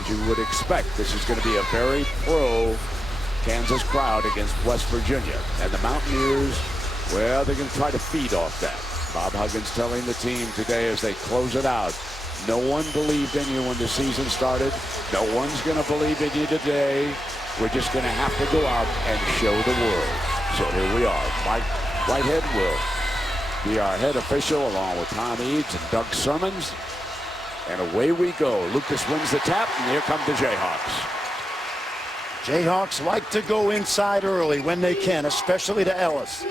as you would expect. This is going to be a very pro Kansas crowd against West Virginia. And the Mountaineers, well, they're going to try to feed off that. Bob Huggins telling the team today as they close it out, no one believed in you when the season started. No one's going to believe in you today. We're just going to have to go out and show the world. So here we are. Mike Whitehead will be our head official along with Tom Eads and Doug Sermons. And away we go. Lucas wins the tap, and here come the Jayhawks. Jayhawks like to go inside early when they can, especially to Ellis.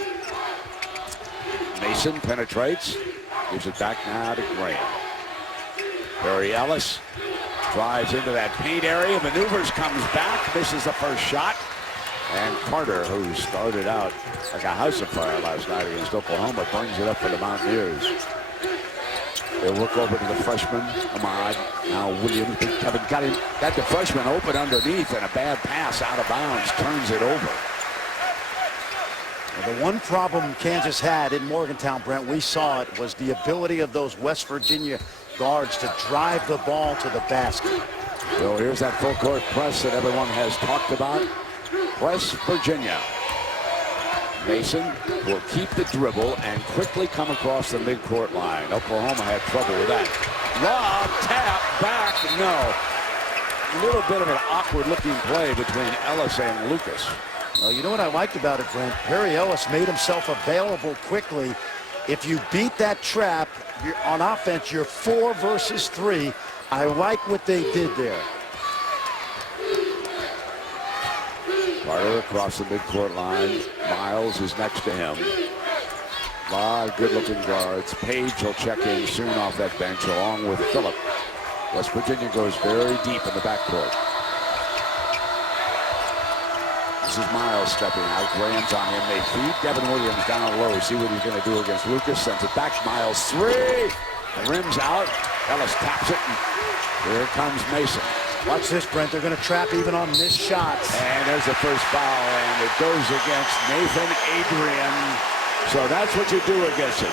Mason penetrates. Gives it back now to Graham. Barry Ellis drives into that paint area, maneuvers, comes back, misses the first shot. And Carter, who started out like a house of fire last night against Oklahoma, brings it up for the Mountaineers. They'll look over to the freshman, Ahmad. Now Williams, Big Kevin got the freshman open underneath, and a bad pass out of bounds turns it over. Well, the one problem Kansas had in Morgantown, Brent, we saw it, was the ability of those West Virginia guards to drive the ball to the basket. So here's that full court press that everyone has talked about. West Virginia. Mason will keep the dribble and quickly come across the midcourt line. Oklahoma had trouble with that. Lob, tap, back, no. A little bit of an awkward looking play between Ellis and Lucas. Well, you know what I liked about it, Brent? Perry Ellis made himself available quickly. If you beat that trap, you're on offense, you're 4 versus 3. I like what they did there. Carter across the midcourt line. Miles is next to him. A lot of good-looking guards. Page will check in soon off that bench along with Phillip. West Virginia goes very deep in the backcourt. This is Miles stepping out. Graham's on him. They feed Devin Williams down low. See what he's going to do against Lucas. Sends it back. Miles 3. The rim's out. Ellis taps it. And here comes Mason. Watch this, Brent. They're going to trap even on missed shots. And there's the first foul, and it goes against Nathan Adrian. So that's what you do against it.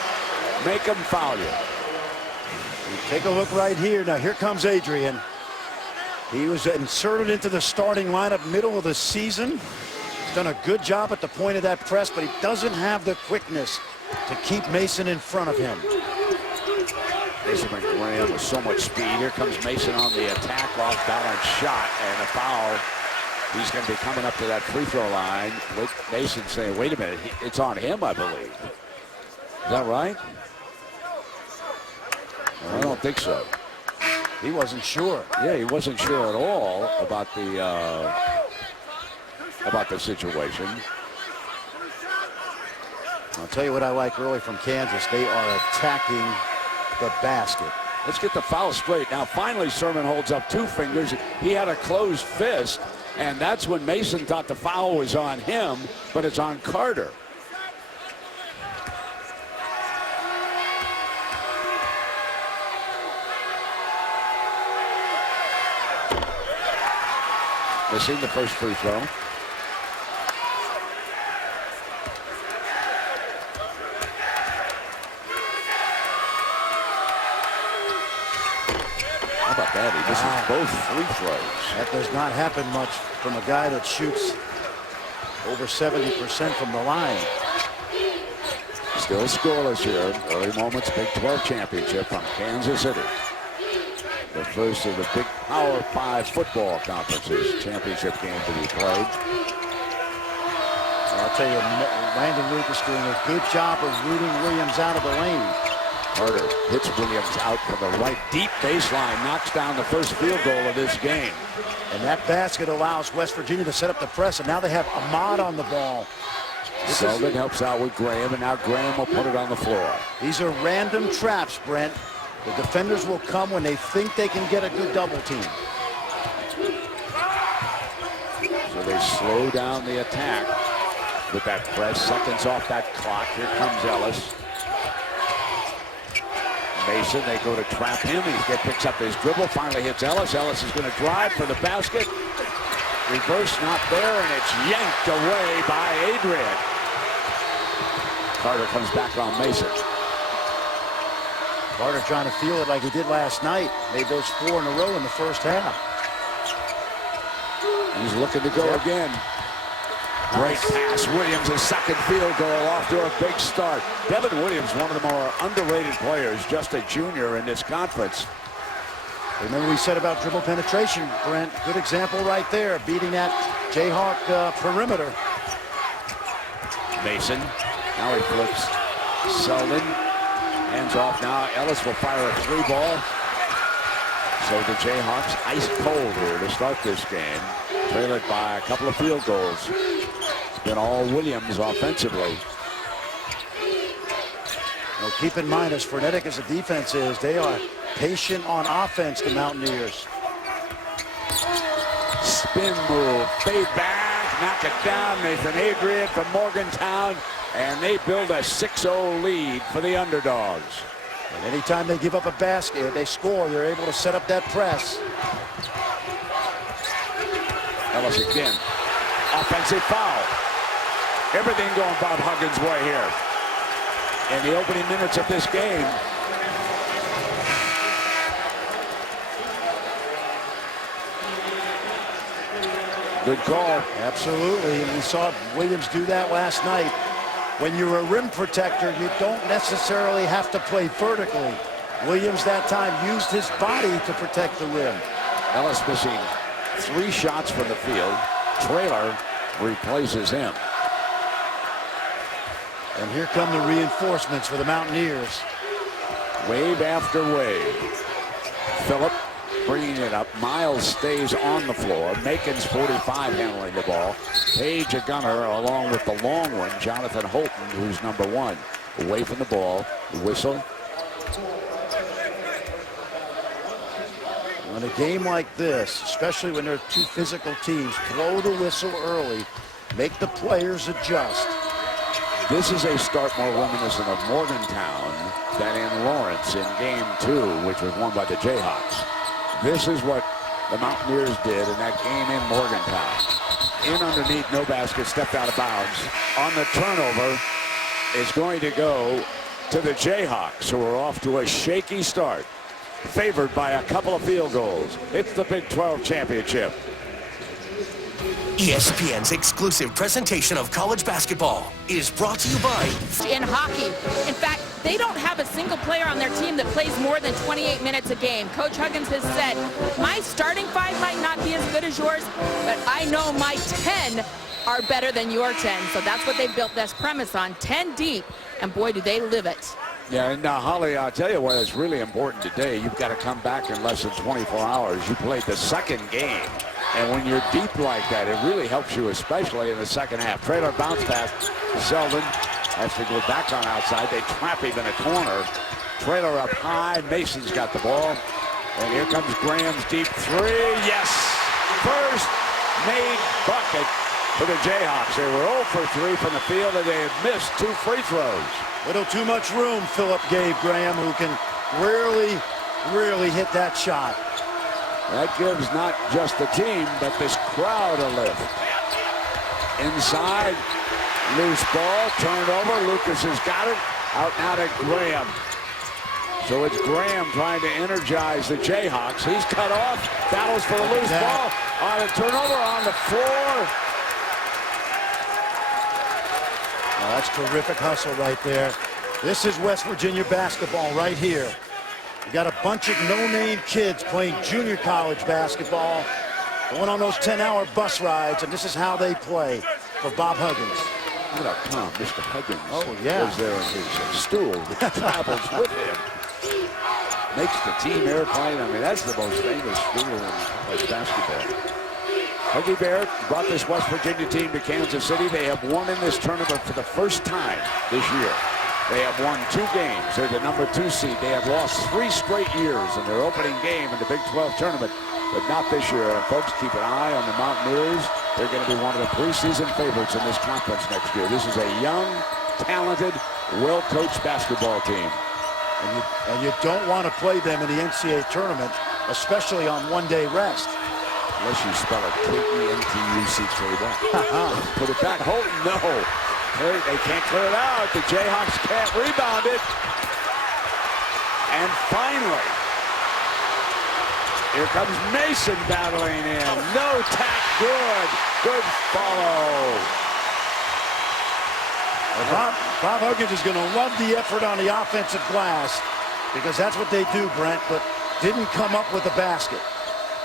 Make them foul you. Take a look right here. Now, here comes Adrian. He was inserted into the starting lineup middle of the season. He's done a good job at the point of that press, but he doesn't have the quickness to keep Mason in front of him. Mason and Graham with so much speed. Here comes Mason on the attack, off-balance shot, and a foul. He's going to be coming up to that free throw line with Mason saying, wait a minute, it's on him, I believe. Is that right? I don't think so. He wasn't sure. Yeah, he wasn't sure at all about the situation. I'll tell you what I like early from Kansas. They are attacking the basket. Let's get the foul straight. Now, finally, Sermon holds up 2 fingers. He had a closed fist, and that's when Mason thought the foul was on him, but it's on Carter. Missing the first free throw. How about that? He misses both free throws. That does not happen much from a guy that shoots over 70% from the line. Still scoreless here. Early moments, Big 12 championship from Kansas City. The first of the big Power 5 football conferences championship game to be played. I'll tell you, Landon Lucas doing a good job of rooting Williams out of the lane. Carter hits Williams out from the right deep baseline, knocks down the first field goal of this game. And that basket allows West Virginia to set up the press, and now they have Ahmad on the ball. Sullivan helps out with Graham, and now Graham will put it on the floor. These are random traps, Brent. The defenders will come when they think they can get a good double team. So they slow down the attack with that press. Seconds off that clock. Here comes Ellis. Mason, they go to trap him. He picks up his dribble, finally hits Ellis. Ellis is going to drive for the basket. Reverse not there, and it's yanked away by Adrian. Carter comes back on Mason. Carter trying to feel it like he did last night. Made those 4 in a row in the first half. He's looking to go again. Great pass. Williams' second field goal off to a big start. Devin Williams, one of the more underrated players, just a junior in this conference. Remember we said about dribble penetration, Brent. Good example right there, beating that Jayhawk perimeter. Mason. Now he flips. Selden. Hands off now. Ellis will fire a 3-ball. So the Jayhawks ice cold here to start this game. Trailing by a couple of field goals. It's been all Williams offensively. Now keep in mind, as frenetic as the defense is, they are patient on offense, the Mountaineers. Spin move, fade back, knock it down. Nathan Adrian from Morgantown, and they build a 6-0 lead for the underdogs. And anytime they give up a basket, they score, they're able to set up that press. Ellis again. Offensive foul. Everything going Bob Huggins' way here in the opening minutes of this game. Good call. Absolutely, and we saw Williams do that last night. When you're a rim protector, you don't necessarily have to play vertically. Williams that time used his body to protect the rim. Ellis missing 3 shots from the field. Traylor replaces him. And here come the reinforcements for the Mountaineers. Wave after wave. Phillip bringing it up. Miles stays on the floor. Macon's 45 handling the ball. Page a gunner along with the long one, Jonathan Holton, who's number 1. Away from the ball. Whistle. In a game like this, especially when there are 2 physical teams, blow the whistle early. Make the players adjust. This is a start more reminiscent of Morgantown than in Lawrence in game 2, which was won by the Jayhawks. This is what the Mountaineers did in that game in Morgantown. In underneath, no basket, stepped out of bounds. On the turnover is going to go to the Jayhawks, who are off to a shaky start, favored by a couple of field goals. It's the Big 12 championship. ESPN's exclusive presentation of college basketball is brought to you by... In hockey. In fact, they don't have a single player on their team that plays more than 28 minutes a game. Coach Huggins has said, my starting 5 might not be as good as yours, but I know my 10 are better than your 10. So that's what they built this premise on, 10 deep, and boy, do they live it. Yeah, and Holly, I'll tell you what is really important today. You've got to come back in less than 24 hours. You played the second game. And when you're deep like that, it really helps you, especially in the second half. Traylor bounce pass. Selden has to go back on outside. They trap him in a corner. Traylor up high. Mason's got the ball. And here comes Graham's deep 3. Yes! First made bucket for the Jayhawks. They were 0 for 3 from the field, and they had missed 2 free throws. Little too much room Phillip gave Graham, who can really hit that shot. That gives not just the team, but this crowd a lift. Inside, loose ball, turned over. Lucas has got it. Out now to Graham. So it's Graham trying to energize the Jayhawks. He's cut off. Battles for the loose ball. On a turnover on the floor. Now that's terrific hustle right there. This is West Virginia basketball right here. You got a bunch of no-name kids playing junior college basketball, going on those 10-hour bus rides, and this is how they play for Bob Huggins. Look at Tom, Mr. Huggins. Oh, yeah. Was there in his stool that travels with him. Makes the team airplane. I mean, that's the most famous stool in college basketball. Huggy Bear brought this West Virginia team to Kansas City. They have won in this tournament for the first time this year. They have won 2 games. They're the number 2 seed. They have lost 3 straight years in their opening game in the Big 12 tournament, but not this year. And folks, keep an eye on the Mountaineers. They're going to be one of the preseason favorites in this conference next year. This is a young, talented, well-coached basketball team. And you don't want to play them in the NCAA tournament, especially on one-day rest. Unless you spell it K-E-N-T-U-C-K-Y. Put it back. Holton, no. They can't clear it out. The Jayhawks can't rebound it. And finally, Here comes Mason battling in. No tack, good. Good follow. Bob Huggins is going to love the effort on the offensive glass because that's what they do, Brent, but didn't come up with the basket.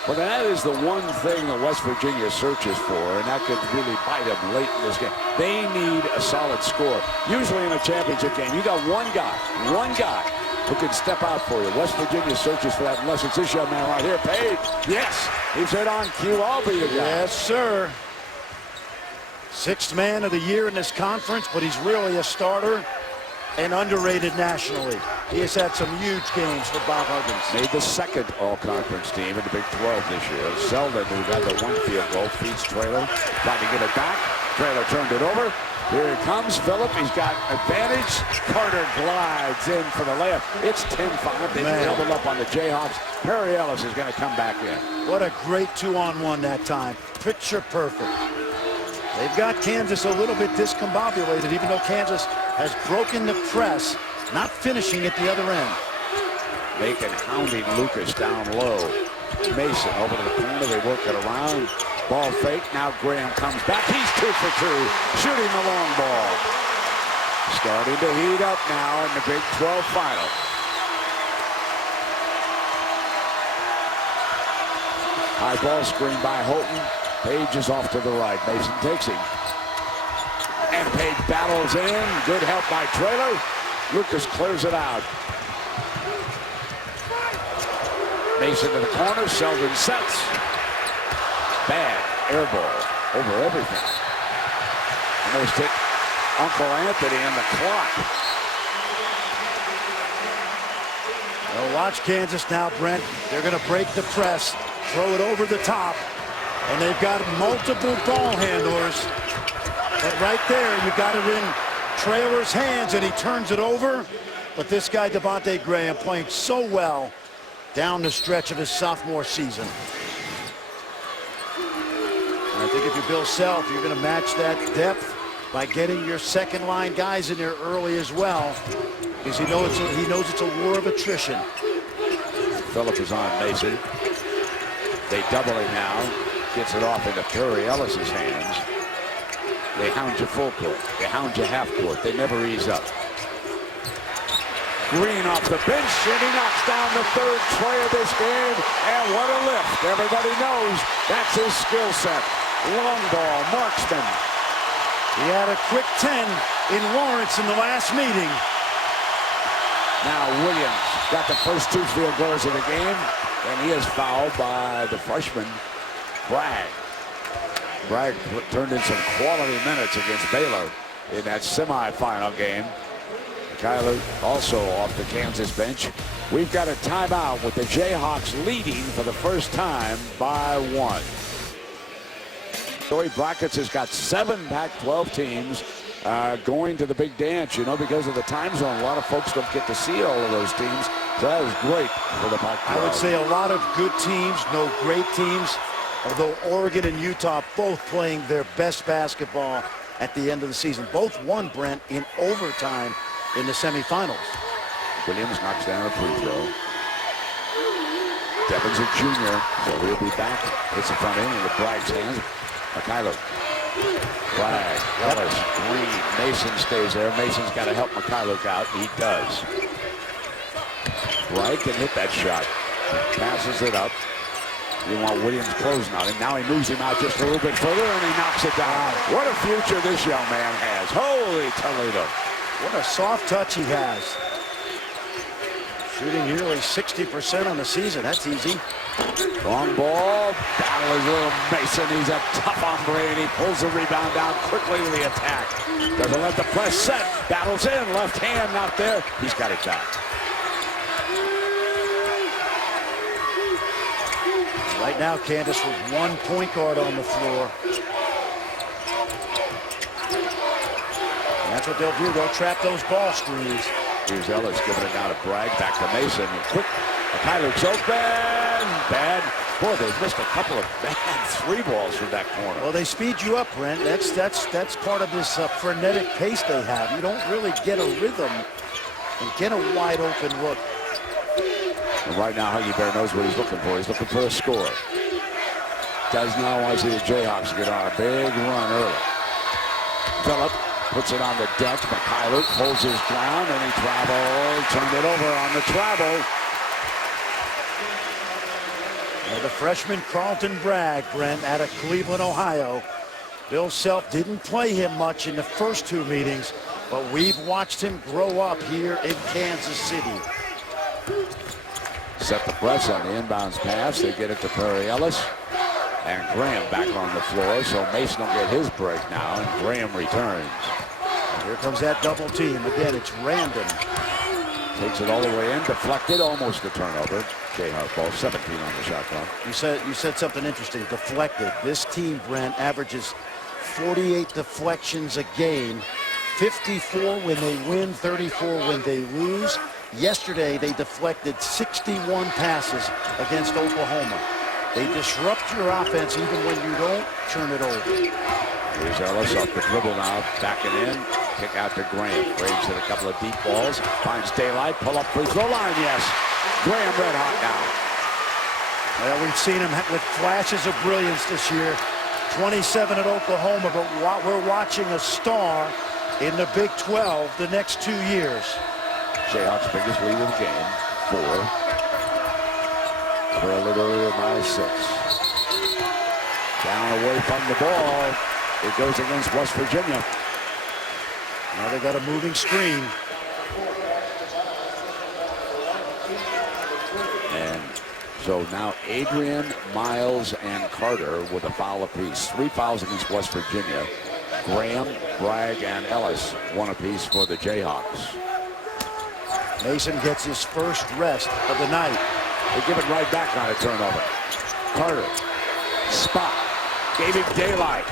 Well, that is the one thing that West Virginia searches for, and that could really bite them late in this game. They need a solid score. Usually in a championship game, you got one guy who can step out for you. West Virginia searches for that unless it's this young man right here, Page. Yes, he's hit on cue. I'll be the guy. Yes, sir. Sixth man of the year in this conference, but he's really a starter and underrated nationally. He has had some huge games for Bob Huggins. Made the second all-conference team in the Big 12 this year. Selden, who got the one field goal, feeds Traylor. Trying to get it back. Traylor turned it over. Here he comes, Phillip. He's got advantage. Carter glides in for the layup. It's 10-5. They doubled up on the Jayhawks. Harry Ellis is going to come back in. What a great 2-on-1 that time. Picture perfect. They've got Kansas a little bit discombobulated, even though Kansas has broken the press, not finishing at the other end. Macon hounding Lucas down low. Mason over to the corner. They work it around. Ball fake. Now Graham comes back. He's 2 for 2, shooting the long ball. Starting to heat up now in the Big 12 final. High ball screen by Houghton. Page is off to the right. Mason takes him. And Page battles in. Good help by Traylor. Lucas clears it out. Mason to the corner. Selden sets. Bad air ball over everything. Almost hit Uncle Anthony in the clock. Well, watch Kansas now, Brent. They're going to break the press, throw it over the top, and they've got multiple ball handlers. But right there, you got it in Traylor's hands, and he turns it over. But this guy, Devontae Graham, playing so well down the stretch of his sophomore season. And I think if you're Bill Self, you're going to match that depth by getting your second line guys in there early as well, because he knows it's a war of attrition. Phillip is on Mason. They double him now. Gets it off into Harry Ellis's hands. They hound you full court. They hound you half court. They never ease up. Green off the bench, and he knocks down the third tray of this game. And what a lift. Everybody knows that's his skill set. Long ball, marksman. He had a quick 10 in Lawrence in the last meeting. Now Williams got the first 2 field goals of the game, and he is fouled by the freshman, Bragg. Bragg turned in some quality minutes against Baylor in that semifinal game. Kyler also off the Kansas bench. We've got a timeout with the Jayhawks leading for the first time by 1. Joey Brackets has got 7 Pac-12 teams going to the big dance, you know, because of the time zone. A lot of folks don't get to see all of those teams. So that was great for the Pac-12. I would say a lot of good teams, no great teams, although Oregon and Utah both playing their best basketball at the end of the season. Both won, Brent, in overtime in the semifinals. Williams knocks down a free throw. Devon's a junior, so he'll be back. Hits the front end into Bragg's hands. Mikhailo. Bragg, Ellis, Green, Mason stays there. Mason's got to help Mikhailo out. He does. Bragg can hit that shot. Passes it up. You want Williams closing on him. Now he moves him out just a little bit further, and he knocks it down. What a future this young man has. Holy Toledo. What a soft touch he has. Shooting nearly 60% on the season. That's easy. Long ball. Battle is little Mason. He's a tough hombre, and he pulls the rebound down quickly to the attack. Doesn't let the press set. Battles in. Left hand not there. He's got it back. Right now, Kansas with 1 point guard on the floor. And that's what they'll do. They'll trap those ball screens. Here's Ellis giving it down to Bragg. Back to Mason. Quick. Mikhailuk's open. Bad. Boy, they missed a couple of bad 3 balls from that corner. Well, they speed you up, Brent. That's part of this frenetic pace they have. You don't really get a rhythm and get a wide open look. And right now, Huggy Bear knows what he's looking for. He's looking for a score. Does not want to see the Jayhawks get on a big run early. Phillip puts it on the deck. Mikhailuk holds his ground, and he travels. Turned it over on the travel. The freshman Carlton Bragg, Brent, out of Cleveland, Ohio. Bill Self didn't play him much in the first 2 meetings, but we've watched him grow up here in Kansas City. Set the press on the inbounds pass. They get it to Perry Ellis. And Graham back on the floor, so Mason will get his break now, and Graham returns. And here comes that double team. Again, it's random. Takes it all the way in, deflected, almost a turnover. Jayhawk ball, 17 on the shot clock. You said something interesting, deflected. This team, Brent, averages 48 deflections a game, 54 when they win, 34 when they lose. Yesterday, they deflected 61 passes against Oklahoma. They disrupt your offense even when you don't turn it over. Here's Ellis off the dribble now, backing in. Kick out to Graham. Graham's hit a couple of deep balls. Finds daylight. Pull up free throw line. Yes. Graham red hot now. Well, we've seen him with flashes of brilliance this year. 27 at Oklahoma, but we're watching a star in the Big 12 the next 2 years. Jayhawks' biggest lead of the game, 4. Trail it earlier by 6. Down away from the ball. It goes against West Virginia. Now they got a moving screen. And so now Adrian, Miles, and Carter with a foul apiece. 3 fouls against West Virginia. Graham, Bragg, and Ellis, 1 apiece for the Jayhawks. Mason gets his first rest of the night. They give it right back on a turnover. Carter, spot, gave him daylight,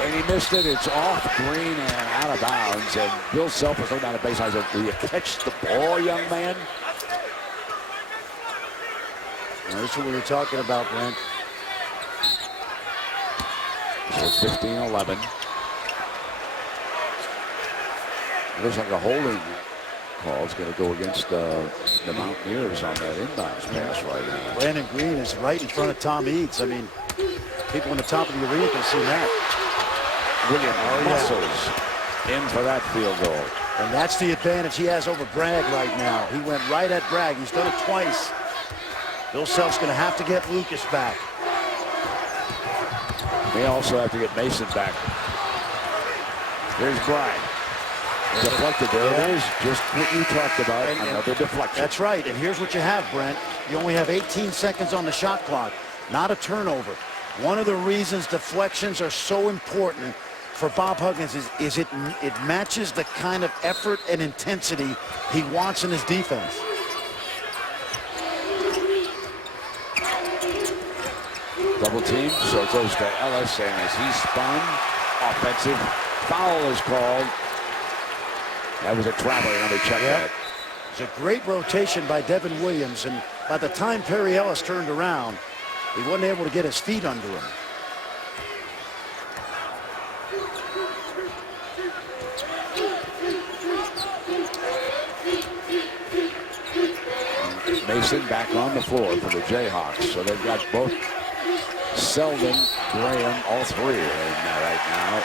and he missed it. It's off Green and out of bounds. And Bill Self was looking down the baseline. Said, "Do you catch the ball, young man?" Well, that's what we were talking about, Brent. So it's 15-11. Looks like a holding call is going to go against the Mountaineers on that inbounds pass right now. Brandon Green is right in front of Tom Eads. I mean, people in the top of the arena can see that. William muscles in for that field goal. And that's the advantage he has over Bragg right now. He went right at Bragg. He's done it twice. Bill Self's going to have to get Lucas back. They also have to get Mason back. Here's Bragg. Deflected. There it is. Just what you talked about. Another deflection. That's right. And here's what you have, Brent. You only have 18 seconds on the shot clock. Not a turnover. One of the reasons deflections are so important for Bob Huggins is it matches the kind of effort and intensity he wants in his defense. Double team, so it goes to Ellis, and as he spun, offensive foul is called. That was a traveler. Let me check that. It's a great rotation by Devin Williams, and by the time Perry Ellis turned around, he wasn't able to get his feet under him. Mason back on the floor for the Jayhawks, so they've got both Selden, Graham, all 3 in there right now.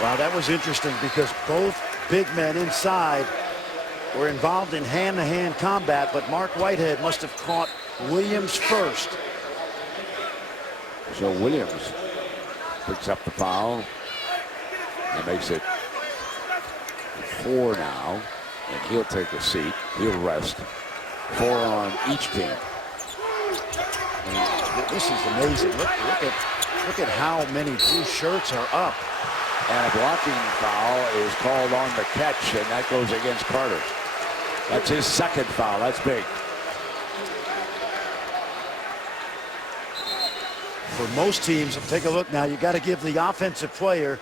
Wow, that was interesting because both big men inside were involved in hand-to-hand combat, but Mark Whitehead must have caught Williams first. So Williams picks up the foul and makes it 4 now, and he'll take a seat. He'll rest. 4 on each team. And this is amazing. Look at how many blue shirts are up. And a blocking foul is called on the catch, and that goes against Carter. That's his second foul. That's big. For most teams, take a look now, you got to give the offensive player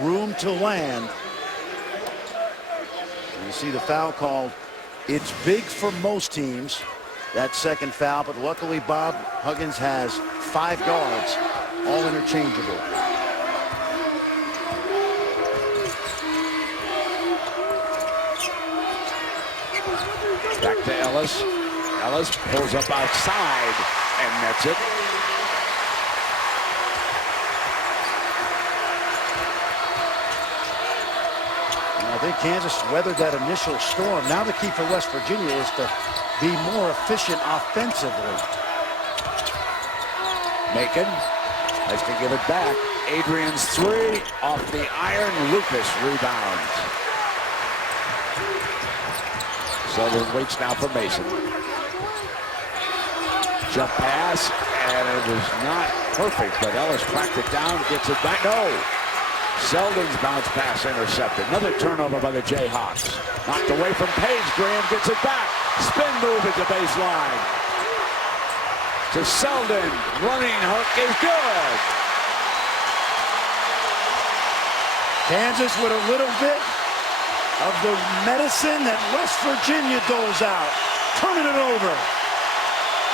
room to land. And you see the foul called. It's big for most teams, that second foul, but luckily Bob Huggins has 5 guards, all interchangeable. Back to Ellis. Ellis pulls up outside and nets it. I think Kansas weathered that initial storm. Now the key for West Virginia is to be more efficient offensively. Macon has to give it back. Adrian's three off the iron. Lucas rebounds. Sullivan waits now for Mason. Jump pass, and it was not perfect, but Ellis tracked it down, gets it back. No! Selden's bounce pass intercepted. Another turnover by the Jayhawks. Knocked away from Page. Graham gets it back. Spin move at the baseline. To Selden. Running hook is good. Kansas with a little bit of the medicine that West Virginia doles out. Turning it over.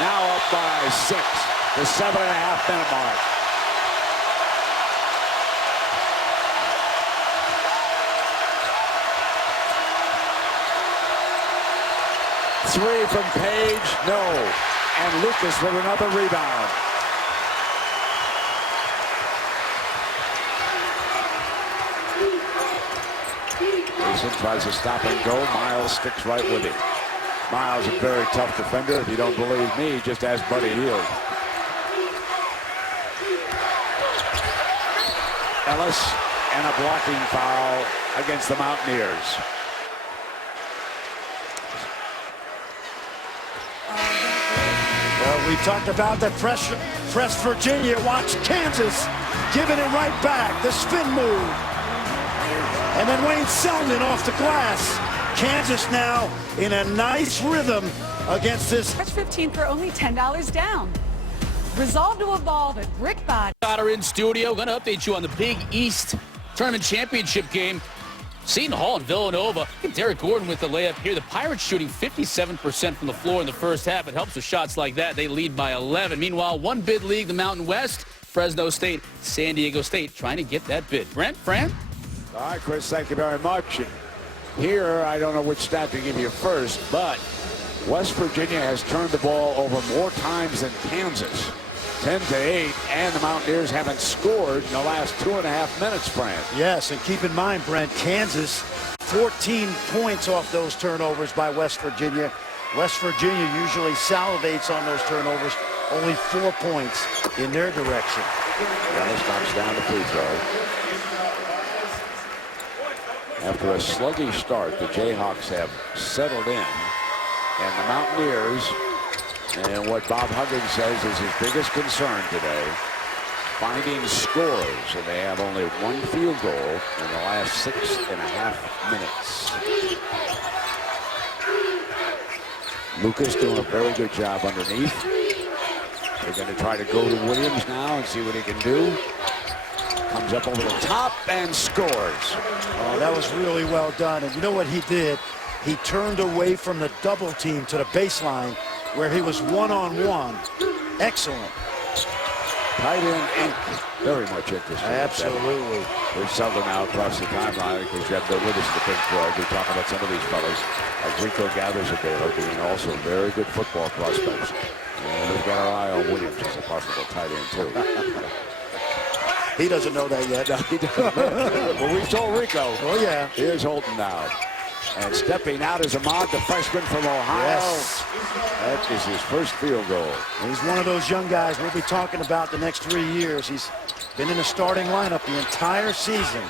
Now up by 6. The 7.5-minute mark. Three from Page, no. And Lucas with another rebound. Mason tries to stop and go. Miles sticks right with him. Miles, a very tough defender. If you don't believe me, just ask Buddy Hield. Ellis and a blocking foul against the Mountaineers. Well, we talked about that fresh Virginia. Watch Kansas giving it right back. The spin move. And then Wayne Selden off the glass. Kansas now in a nice rhythm against this. March 15th for only $10 down. Resolve to evolve at Brick Body. Are in studio. Going to update you on the Big East Tournament Championship game. Seton Hall and Villanova. Derek Gordon with the layup here. The Pirates shooting 57% from the floor in the first half. It helps with shots like that. They lead by 11. Meanwhile, one bid league, the Mountain West. Fresno State, San Diego State trying to get that bid. Brent, Fran? All right, Chris, thank you very much. Here, I don't know which stat to give you first, but West Virginia has turned the ball over more times than Kansas. 10-8, and the Mountaineers haven't scored in the last 2.5 minutes, Fran. Yes, and keep in mind, Brent, Kansas, 14 points off those turnovers by West Virginia. West Virginia usually salivates on those turnovers. Only 4 points in their direction. Ellis knocks down the free throw. After a sluggish start, the Jayhawks have settled in, and the Mountaineers, and what Bob Huggins says is his biggest concern today, finding scores, and they have only one field goal in the last 6.5 minutes. Lucas doing a very good job underneath. They're going to try to go to Williams now and see what he can do. Comes up over the top and scores. Oh, that was really well done. And you know what he did? He turned away from the double team to the baseline where he was one-on-one. Excellent. Tight end ink. Very much interesting. Absolutely. There's Selden now across the timeline because you have the with us the big plug. We're talking about some of these fellas. Like Rico Gathers a Baylor being also very good football prospects. And we've got our eye on Williams as a possible tight end too. He doesn't know that yet. No, he doesn't. Well, we've told Rico. Oh, yeah. Here's Holton now. And stepping out is Ahmad, the freshman from Ohio. Yes. That is his first field goal. He's one of those young guys we'll be talking about the next 3 years. He's been in the starting lineup the entire season.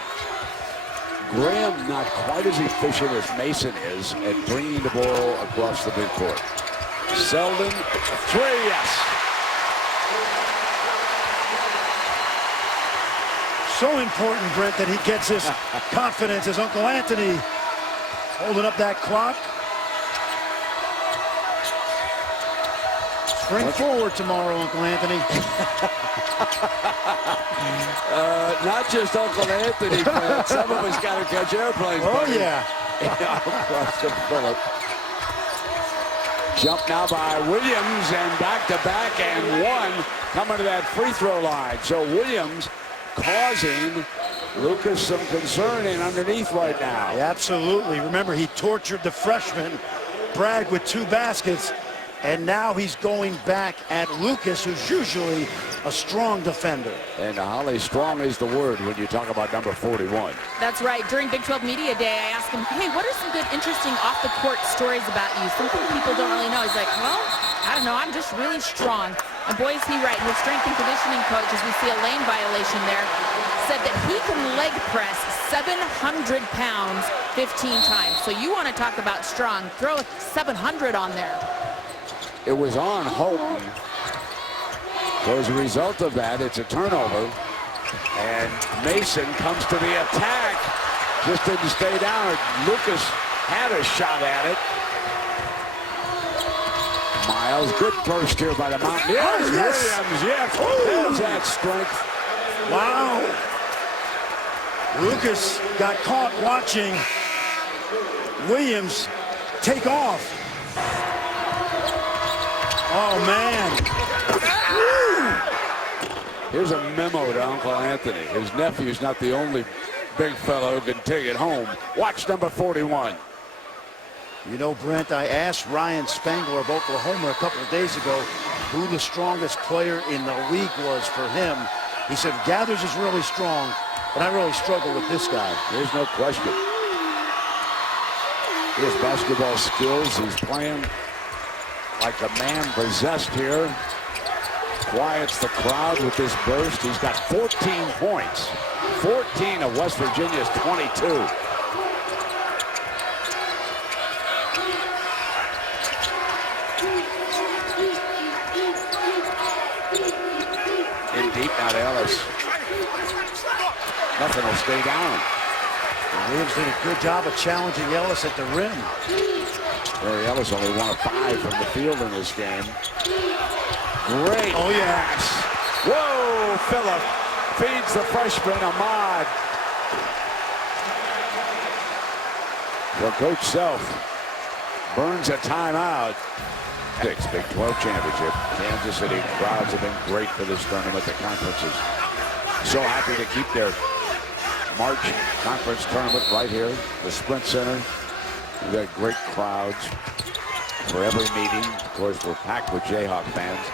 Graham not quite as efficient as Mason is at bringing the ball across the midcourt. Selden, three, yes. So important, Brent, that he gets his confidence as Uncle Anthony holding up that clock. Spring forward tomorrow, Uncle Anthony. Not just Uncle Anthony, but some of us got to catch airplanes. Oh, buddy. yeah. Across to Phillip. Jump now by Williams, and back-to-back, and one coming to that free throw line. So Williams causing Lucas some concern in underneath right now. Yeah, absolutely. Remember, he tortured the freshman Bragg with 2 baskets, and now he's going back at Lucas, who's usually a strong defender. And Holly, strong is the word when you talk about number 41. That's right. During Big 12 Media Day, I asked him, hey, what are some good, interesting off-the-court stories about you? Something people don't really know. He's like, well, I don't know. I'm just really strong. And boy, is he right. His strength and conditioning coach, as we see a lane violation there, said that he can leg press 700 pounds 15 times. So you want to talk about strong. Throw 700 on there. It was on Houghton. So as a result of that, it's a turnover. And Mason comes to the attack. Just didn't stay down. Lucas had a shot at it. Miles, good burst here by the Mountaineers. Oh, yes. Williams, yes. There's that strength. Wow. Lucas got caught watching Williams take off. Oh, man. Here's a memo to Uncle Anthony. His nephew's not the only big fellow who can take it home. Watch number 41. You know, Brent, I asked Ryan Spangler of Oklahoma a couple of days ago who the strongest player in the league was for him. He said, Gathers is really strong, but I really struggle with this guy. There's no question. His basketball skills, he's playing like a man possessed here. Quiets the crowd with this burst. He's got 14 points. 14 of West Virginia's 22. In deep now to Ellis. Nothing will stay down. And Williams did a good job of challenging Ellis at the rim. Barry Ellis only 1 of 5 from the field in this game. Great pass. Whoa, Phillip feeds the freshman Ahmad. Well, Coach Self burns a timeout. Big 12 championship. Kansas City crowds have been great for this tournament. The conferences so happy to keep their March conference tournament right here, the Sprint Center. We've got great crowds for every meeting. Of course, we're packed with Jayhawk fans.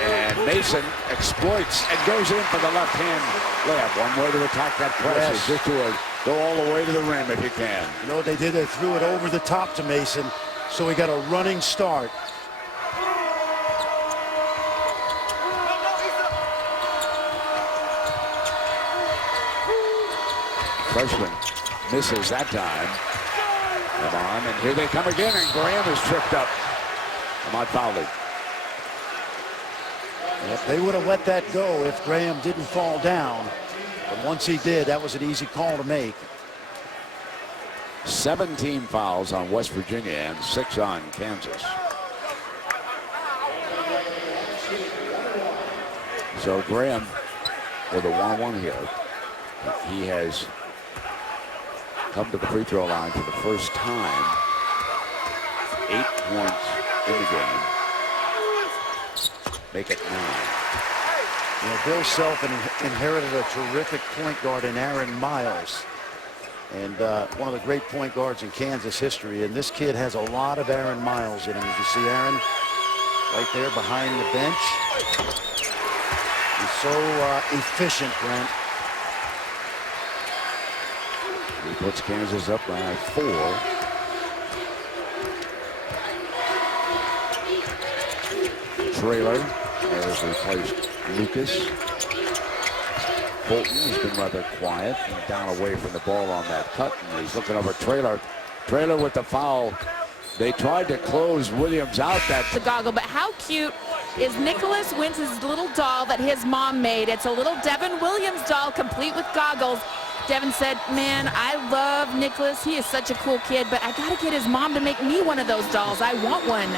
And Mason exploits and goes in for the left-hand layup. One way to attack that press is just to go all the way to the rim if you can. You know what they did? They threw it over the top to Mason, so he got a running start. Freshman misses that time. Come on, and here they come again, and Graham is tripped up. Ahmad fouled it. Yep, they would have let that go if Graham didn't fall down. But once he did, that was an easy call to make. 17 fouls on West Virginia and 6 on Kansas. So Graham with a 1-1 here. He has come to the free throw line for the first time. 8 points in the game. Make it 9. You know, Bill Self inherited a terrific point guard in Aaron Miles. And one of the great point guards in Kansas history. And this kid has a lot of Aaron Miles in him. As you see Aaron right there behind the bench. He's so efficient, Brent. He puts Kansas up by 4. Trailer has replaced Lucas. Bolton has been rather quiet and down away from the ball on that cut. And he's looking over Trailer. Trailer with the foul. They tried to close Williams out. The goggle, but how cute is Nicholas Wintz's little doll that his mom made? It's a little Devin Williams doll complete with goggles. Devin said, man, I love Nicholas. He is such a cool kid, but I got to get his mom to make me one of those dolls. I want one.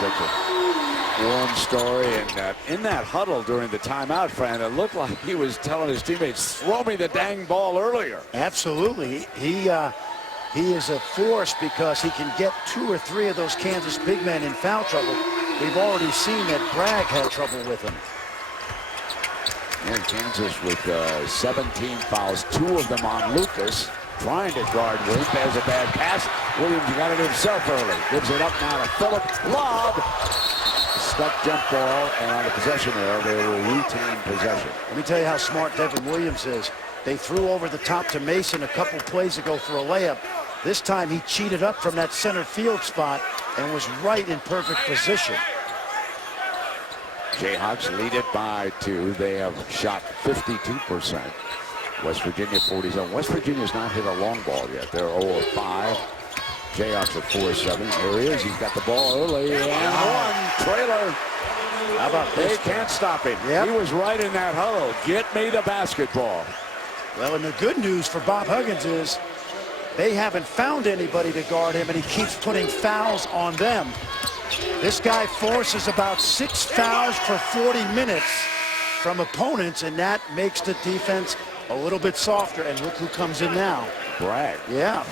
Such a warm story. And in that huddle during the timeout, Fran, it looked like he was telling his teammates, throw me the dang ball earlier. Absolutely. He is a force because he can get 2 or 3 of those Kansas big men in foul trouble. We've already seen that Bragg had trouble with him. And Kansas with 17 fouls, 2 of them on Lucas, trying to guard Williams. There's a bad pass. Williams got it himself early. Gives it up now to Phillip. Lob. Stuck jump ball, and on the possession there, they will retain possession. Let me tell you how smart Devin Williams is. They threw over the top to Mason a couple plays ago for a layup. This time he cheated up from that center field spot and was right in perfect position. Jayhawks lead it by 2. They have shot 52%. West Virginia 47. West Virginia's not hit a long ball yet. They're 0 of 5. Jayhawks are 4-7. Here he is. He's got the ball early and one. Trailer. How about They this? can't stop him. Yep. He was right in that huddle. Get me the basketball. Well, and the good news for Bob Huggins is they haven't found anybody to guard him, and he keeps putting fouls on them. This guy forces about 6 fouls for 40 minutes from opponents, and that makes the defense a little bit softer. And look who comes in now. Bragg. Yeah.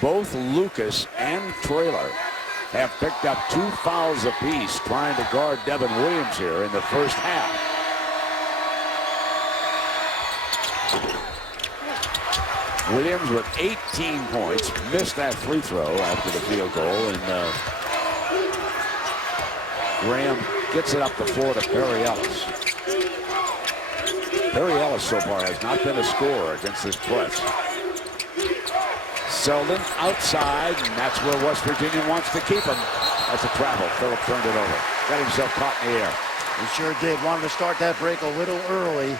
Both Lucas and Trailer have picked up 2 fouls apiece trying to guard Devin Williams here in the first half. Williams with 18 points, missed that free throw after the field goal, and Graham gets it up the floor to Perry Ellis. Perry Ellis so far has not been a scorer against this press. Selden outside, and that's where West Virginia wants to keep him. That's a travel. Phillip turned it over. Got himself caught in the air. He sure did. Wanted to start that break a little early.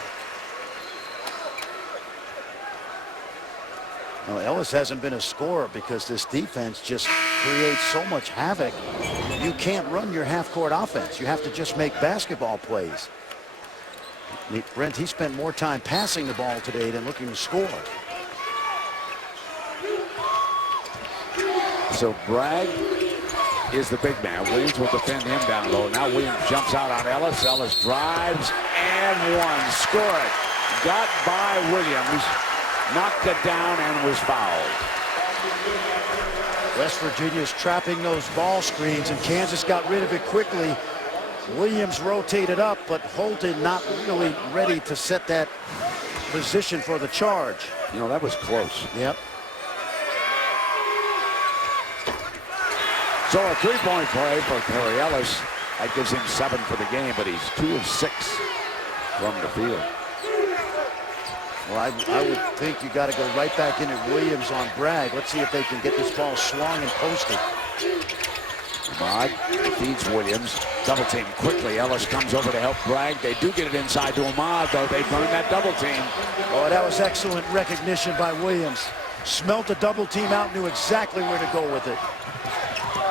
Now, Ellis hasn't been a scorer because this defense just creates so much havoc. You can't run your half-court offense. You have to just make basketball plays. Brent, he spent more time passing the ball today than looking to score. So Bragg is the big man. Williams will defend him down low. Now Williams jumps out on Ellis. Ellis drives and one. Score it. Got by Williams. Knocked it down and was fouled. West Virginia's trapping those ball screens, and Kansas got rid of it quickly. Williams rotated up, but Holton not really ready to set that position for the charge. You know, that was close. Yep. So a three-point play for Perry Ellis. That gives him 7 for the game, but he's 2 of 6 from the field. Well, I would think you got to go right back in at Williams on Bragg. Let's see if they can get this ball swung and posted. Ahmad feeds Williams. Double team quickly. Ellis comes over to help Bragg. They do get it inside to Ahmad, though. They burn that double team. Oh, that was excellent recognition by Williams. Smelt the double team out, knew exactly where to go with it.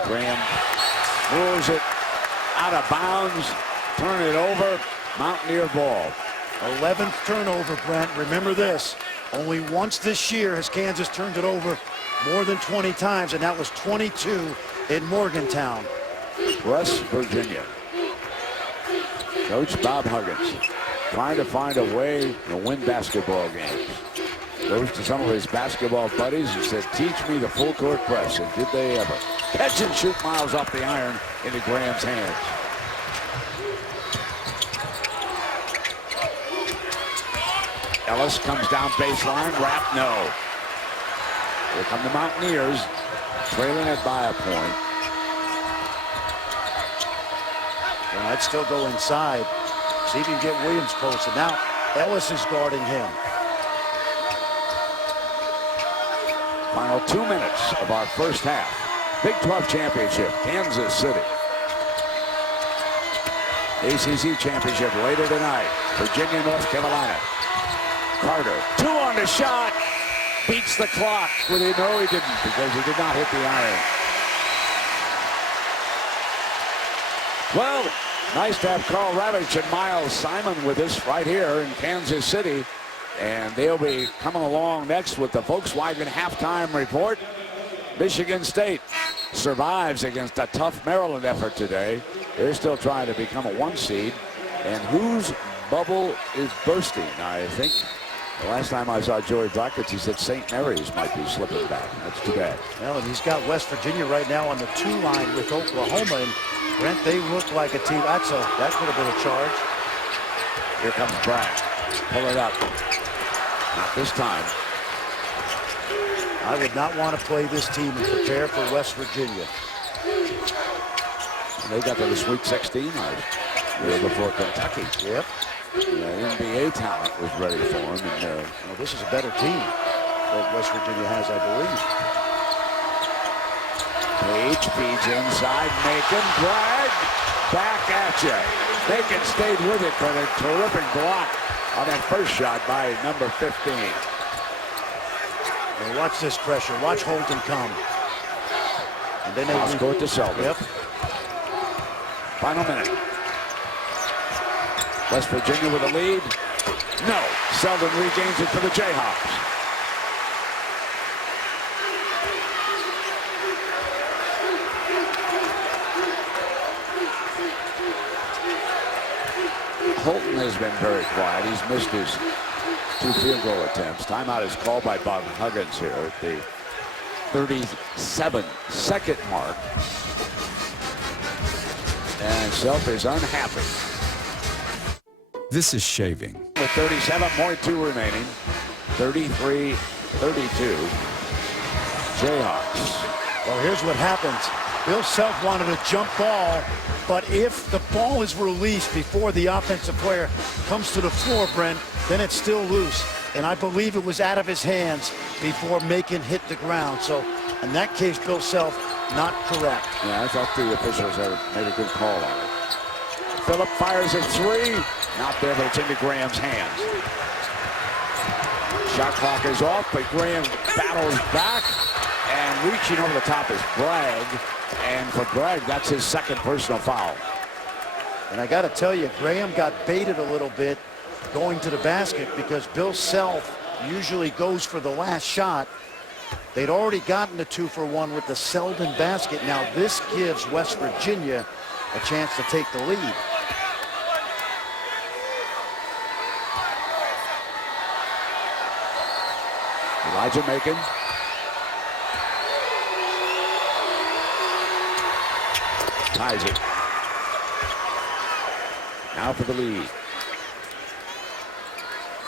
Graham moves it out of bounds. Turn it over. Mountaineer ball. 11th turnover, Brent. Remember this. Only once this year has Kansas turned it over more than 20 times, and that was 22 in Morgantown. West Virginia. Coach Bob Huggins trying to find a way to win basketball games. Goes to some of his basketball buddies and said, teach me the full court press. And did they ever? Catch and shoot miles off the iron into Graham's hands. Ellis comes down baseline. Wrap, no. Here come the Mountaineers, trailing it by a point. And I'd still go inside. See if you can get Williams posted. Now Ellis is guarding him. Final 2 minutes of our first half. Big 12 championship, Kansas City. ACC championship later tonight. Virginia, North Carolina. Carter, 2 on the shot. Beats the clock. Well, no, he didn't, because he did not hit the iron. Well, nice to have Carl Ravitch and Miles Simon with us right here in Kansas City. And they'll be coming along next with the Volkswagen halftime report. Michigan State survives against a tough Maryland effort today. They're still trying to become a 1 seed. And whose bubble is bursting? I think the last time I saw Joey Brackets, he said St. Mary's might be slipping back. That's too bad. Well, and he's got West Virginia right now on the 2 line with Oklahoma. And Brent, they look like a team. That could have been a charge. Here comes Bragg. Pull it up. Not this time. I would not want to play this team and prepare for West Virginia. They got to the Sweet 16 last year before Kentucky. Yep. The NBA talent was ready for him. And, well, this is a better team that West Virginia has, I believe. Page feeds inside. Macon. Bragg. Back at you. Macon stayed with it, but a terrific block on that first shot by number 15. Well, watch this pressure. Watch Holton come. And then they score to Selden. Yep. Final minute. West Virginia with a lead. No. Selden regains it for the Jayhawks. Holton has been very quiet. He's missed his 2 field goal attempts. Timeout is called by Bob Huggins here at the 37-second mark. And Self is unhappy. This is shaving. With 37.2 remaining. 33-32. Jayhawks. Well, here's what happens. Bill Self wanted a jump ball, but if the ball is released before the offensive player comes to the floor, Brent, then it's still loose. And I believe it was out of his hands before Macon hit the ground. So in that case, Bill Self, not correct. Yeah, I thought the officials had made a good call on it. Phillip fires a 3. Not there, but it's into Graham's hands. Shot clock is off, but Graham battles back. And reaching over the top is Bragg. And for Bragg, that's his second personal foul. And I got to tell you, Graham got baited a little bit going to the basket because Bill Self usually goes for the last shot. They'd already gotten the 2-for-1 with the Selden basket. Now this gives West Virginia a chance to take the lead. Elijah Macon. Ties it. Now for the lead.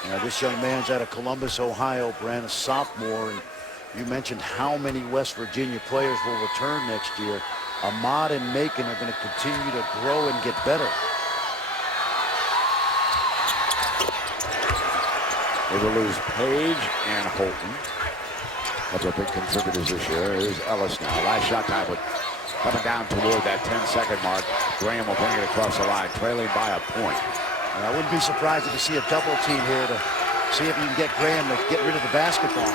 Now this young man's out of Columbus, Ohio, Brent, a sophomore. And you mentioned how many West Virginia players will return next year. Ahmad and Macon are going to continue to grow and get better. They will lose Page and Holton. That's our big contributors this year. Here's Ellis now. Last shot time with coming down toward that 10-second mark. Graham will bring it across the line, trailing by a point. And I wouldn't be surprised if you see a double team here to see if you can get Graham to get rid of the basketball.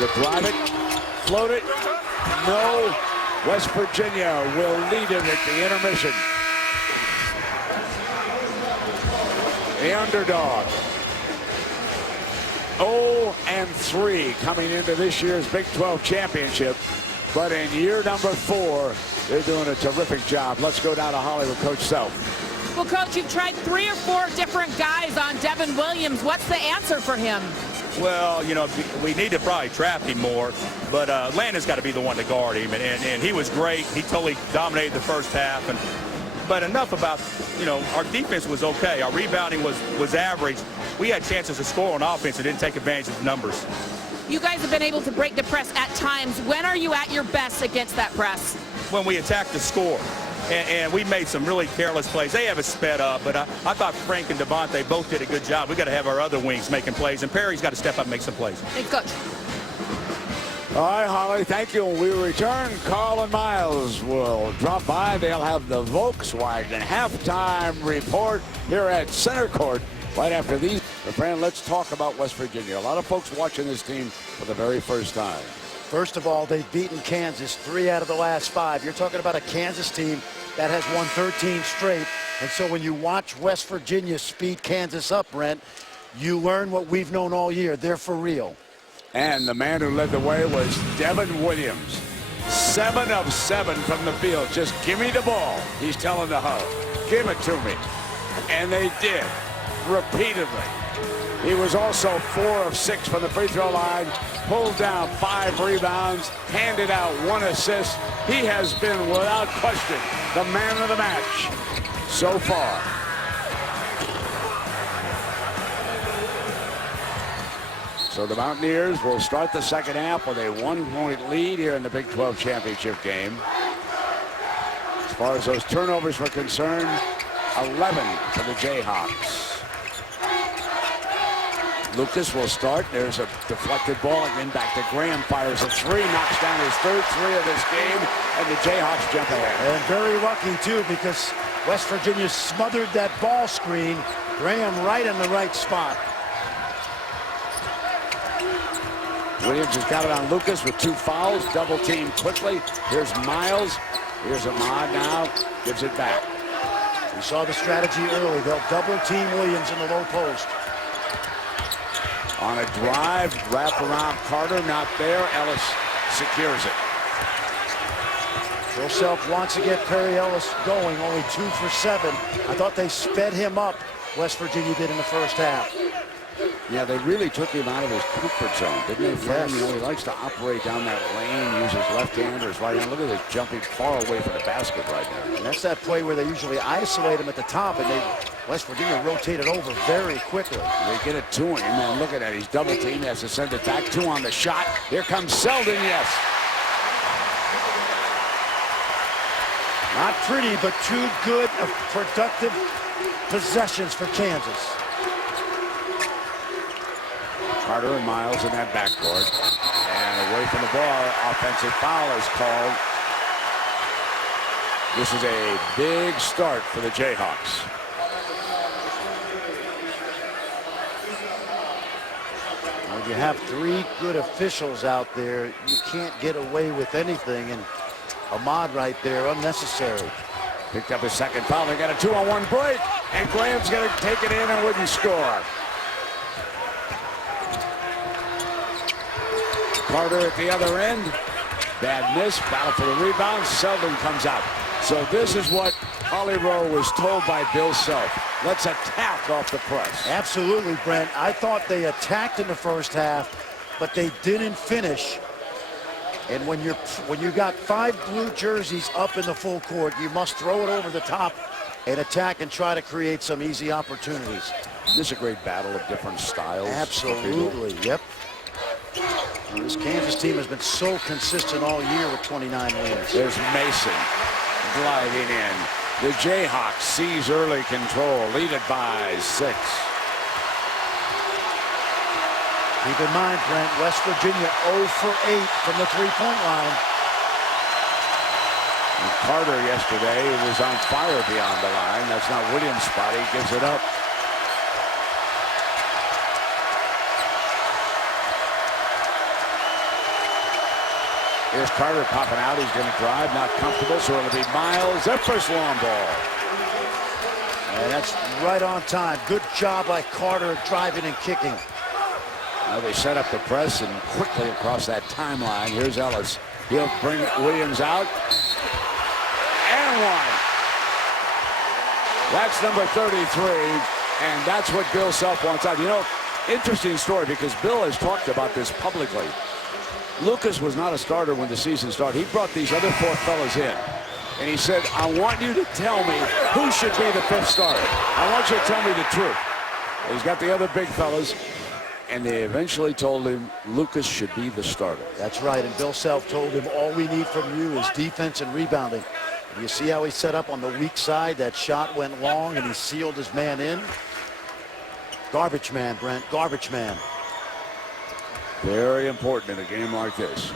You drive it, float it. No. West Virginia will lead it at the intermission. The underdog. 0-3 coming into this year's Big 12 championship. But in year number 4, they're doing a terrific job. Let's go down to Hollywood, Coach Self. Well, Coach, you've tried 3 or 4 different guys on Devin Williams. What's the answer for him? Well, you know, we need to probably trap him more, but Landon's got to be the one to guard him, and he was great. He totally dominated the first half. But enough about, you know, our defense was okay. Our rebounding was average. We had chances to score on offense and didn't take advantage of the numbers. You guys have been able to break the press at times. When are you at your best against that press? When we attack the score. And we made some really careless plays. They have it sped up, but I thought Frank and Devontae both did a good job. We got to have our other wings making plays, and Perry's got to step up and make some plays. Thanks, Coach. All right, Holly, thank you. When we return, Carl and Miles will drop by. They'll have the Volkswagen halftime report here at Center Court right after these. But, Fran, let's talk about West Virginia. A lot of folks watching this team for the very first time. First of all, they've beaten Kansas 3 out of the last 5. You're talking about a Kansas team that has won 13 straight. And so when you watch West Virginia speed Kansas up, Brent, you learn what we've known all year. They're for real. And the man who led the way was Devin Williams. 7 of 7 from the field. Just give me the ball. He's telling the Hub. Give it to me. And they did repeatedly. He was also 4 of 6 from the free throw line, pulled down 5 rebounds, handed out 1 assist. He has been, without question, the man of the match so far. So the Mountaineers will start the second half with a 1-point lead here in the Big 12 championship game. As far as those turnovers were concerned, 11 for the Jayhawks. Lucas will start. There's a deflected ball again. Back to Graham. Fires a three. Knocks down his third three of this game. And the Jayhawks jump ahead. And very lucky, too, because West Virginia smothered that ball screen. Graham right in the right spot. Williams has got it on Lucas with 2 fouls. Double team quickly. Here's Miles. Here's Ahmad now. Gives it back. We saw the strategy early. They'll double team Williams in the low post. On a drive, wrap around Carter, not there. Ellis secures it. Bill Self wants to get Perry Ellis going, only 2 for 7. I thought they sped him up, West Virginia did in the first half. Yeah, they really took him out of his comfort zone, didn't they, Fred? Yes. You know, he likes to operate down that lane, use his left hand or his right hand. Look at this jumping far away from the basket right now. And that's that play where they usually isolate him at the top, and West Virginia rotated over very quickly. They get it to him, and look at that. He's double teamed, has to send it back. 2 on the shot. Here comes Selden, yes. Not pretty, but 2 good, productive possessions for Kansas. Carter and Miles in that backcourt. And away from the ball, offensive foul is called. This is a big start for the Jayhawks. When you have 3 good officials out there, you can't get away with anything. And Ahmad right there, unnecessary. Picked up his second foul. They got a 2-on-1 break. And Graham's going to take it in and wouldn't score. Carter at the other end. Bad miss. Battle for the rebound. Selden comes out. So this is what Holly Rowe was told by Bill Self. Let's attack off the press. Absolutely, Brent. I thought they attacked in the first half, but they didn't finish. And when you got 5 blue jerseys up in the full court, you must throw it over the top and attack and try to create some easy opportunities. This is a great battle of different styles. Absolutely, yep. This Kansas team has been so consistent all year with 29 wins. There's Mason gliding in. The Jayhawks seize early control, lead it by 6. Keep in mind, Brent, West Virginia 0 for 8 from the 3-point line. And Carter yesterday was on fire beyond the line. That's not Williams' spot. He gives it up. Here's Carter popping out. He's going to drive, not comfortable, so it'll be Miles. Their first long ball. And that's right on time. Good job by Carter driving and kicking. Now they set up the press and quickly across that timeline. Here's Ellis. He'll bring Williams out. And 1. That's number 33. And that's what Bill Self wants out. You know, interesting story because Bill has talked about this publicly. Lucas was not a starter when the season started. He brought these other 4 fellas in. And he said, I want you to tell me who should be the 5th starter. I want you to tell me the truth. He's got the other big fellas. And they eventually told him Lucas should be the starter. That's right. And Bill Self told him all we need from you is defense and rebounding. And you see how he set up on the weak side? That shot went long and he sealed his man in. Garbage man, Brent. Garbage man. Very important in a game like this.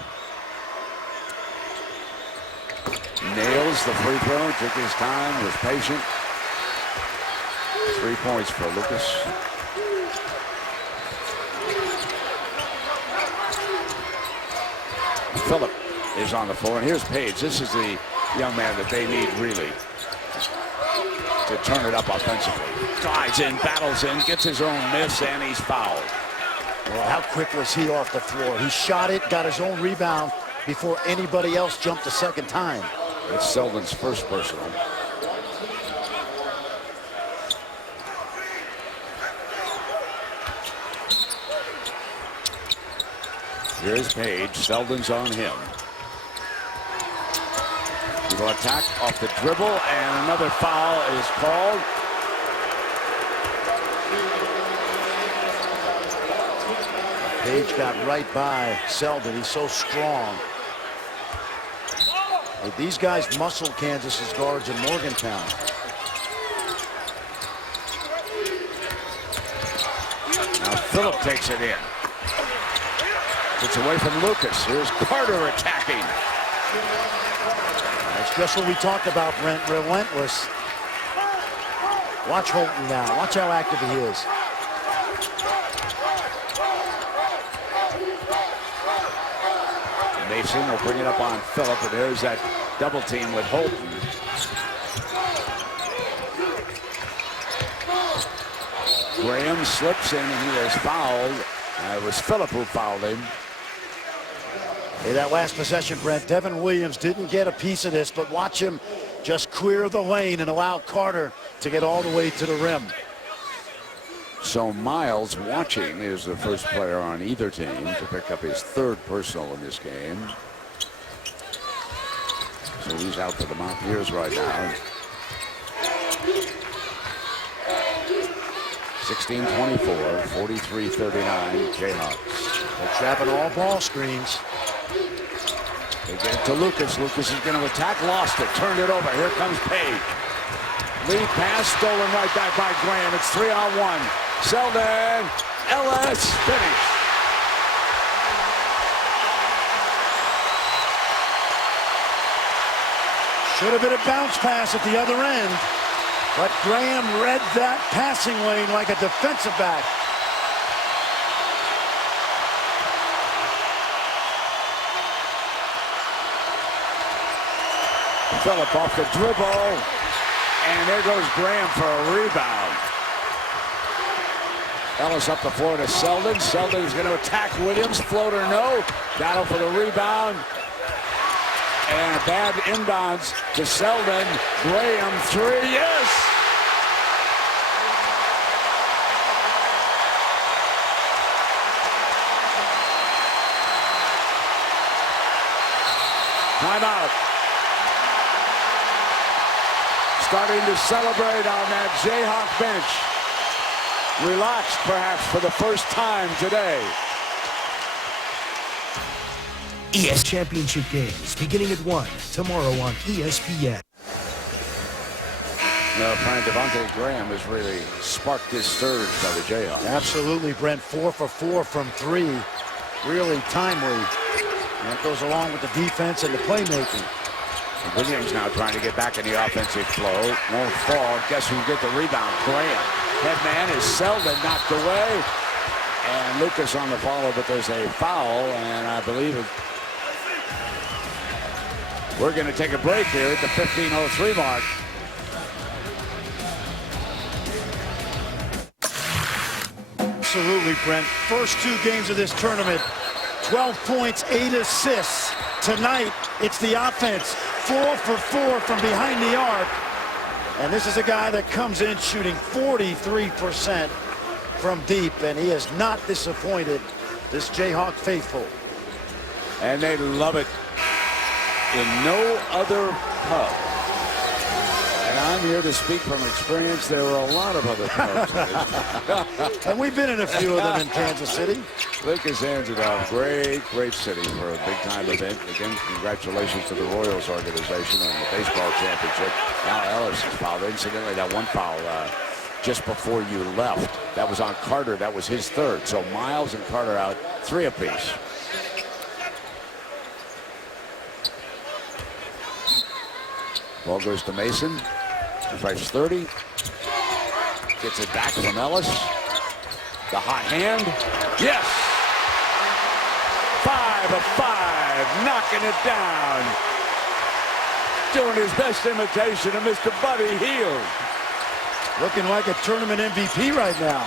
Nails the free throw, took his time, was patient. 3 points for Lucas. Phillip is on the floor, and here's Page. This is the young man that they need really to turn it up offensively. Drives in, battles in, gets his own miss, and he's fouled. Well, how quick was he off the floor? He shot it, got his own rebound before anybody else jumped a second time. It's Selden's first personal. Here's Page. Selden's on him. He will attack off the dribble, and another foul is called. Page got right by Selden. He's so strong. But these guys muscle Kansas's guards in Morgantown. Now Phillip takes it in. Gets away from Lucas. Here's Carter attacking. That's just what we talked about, Brent. Relentless. Watch Holton now. Watch how active he is. Mason will bring it up on Phillip, and there's that double team with Holton. Graham slips in, and he is fouled. It was Phillip who fouled him. Hey, that last possession, Brent, Devin Williams didn't get a piece of this, but watch him just clear the lane and allow Carter to get all the way to the rim. So Miles, watching, is the first player on either team to pick up his third personal in this game. So he's out for the Mountaineers right now. 16-24, 43-39, Jayhawks. They're trapping all ball screens. They get it to Lucas. Lucas is going to attack, lost it, turned it over. Here comes Page. Lead pass stolen right back by Graham. It's 3-on-1. Selden, Ellis, finish. Should have been a bounce pass at the other end, but Graham read that passing lane like a defensive back. Phillip off the dribble, and there goes Graham for a rebound. Ellis up the floor to Selden. Selden is going to attack Williams. Floater, no. Battle for the rebound. And a bad inbounds to Selden. Graham, three, yes! Timeout. Starting to celebrate on that Jayhawk bench. Relaxed, perhaps, for the first time today. ES Championship games beginning at 1 tomorrow on ESPN. No, Frank Devontae Graham has really sparked this surge by the Jayhawks. Absolutely, Brent. 4 for 4 from 3. Really timely. And it goes along with the defense and the playmaking. Williams now trying to get back in the offensive flow. Won't fall. Guess who get the rebound? Graham. Head man is Selden, knocked away. And Lucas on the follow, but there's a foul, and I believe we're going to take a break here at the 15:03 mark. Absolutely, Brent. First 2 games of this tournament, 12 points, 8 assists. Tonight, it's the offense. 4 for 4 from behind the arc. And this is a guy that comes in shooting 43% from deep, and he has not disappointed this Jayhawk faithful. And they love it in no other pub. And I'm here to speak from experience. There were a lot of other pubs in this. And we've been in a few of them in Kansas City. Lucas hands it off. Great, great city for a big-time event. Again, congratulations to the Royals organization on the baseball championship. Now Ellis is fouled. Incidentally, that one foul just before you left, that was on Carter. That was his third. So Miles and Carter out, 3 apiece. Ball goes to Mason. Drives 30. Gets it back from Ellis. The hot hand. Yes! 5 of 5. Knocking it down. Doing his best imitation of Mr. Buddy Hield. Looking like a tournament MVP right now.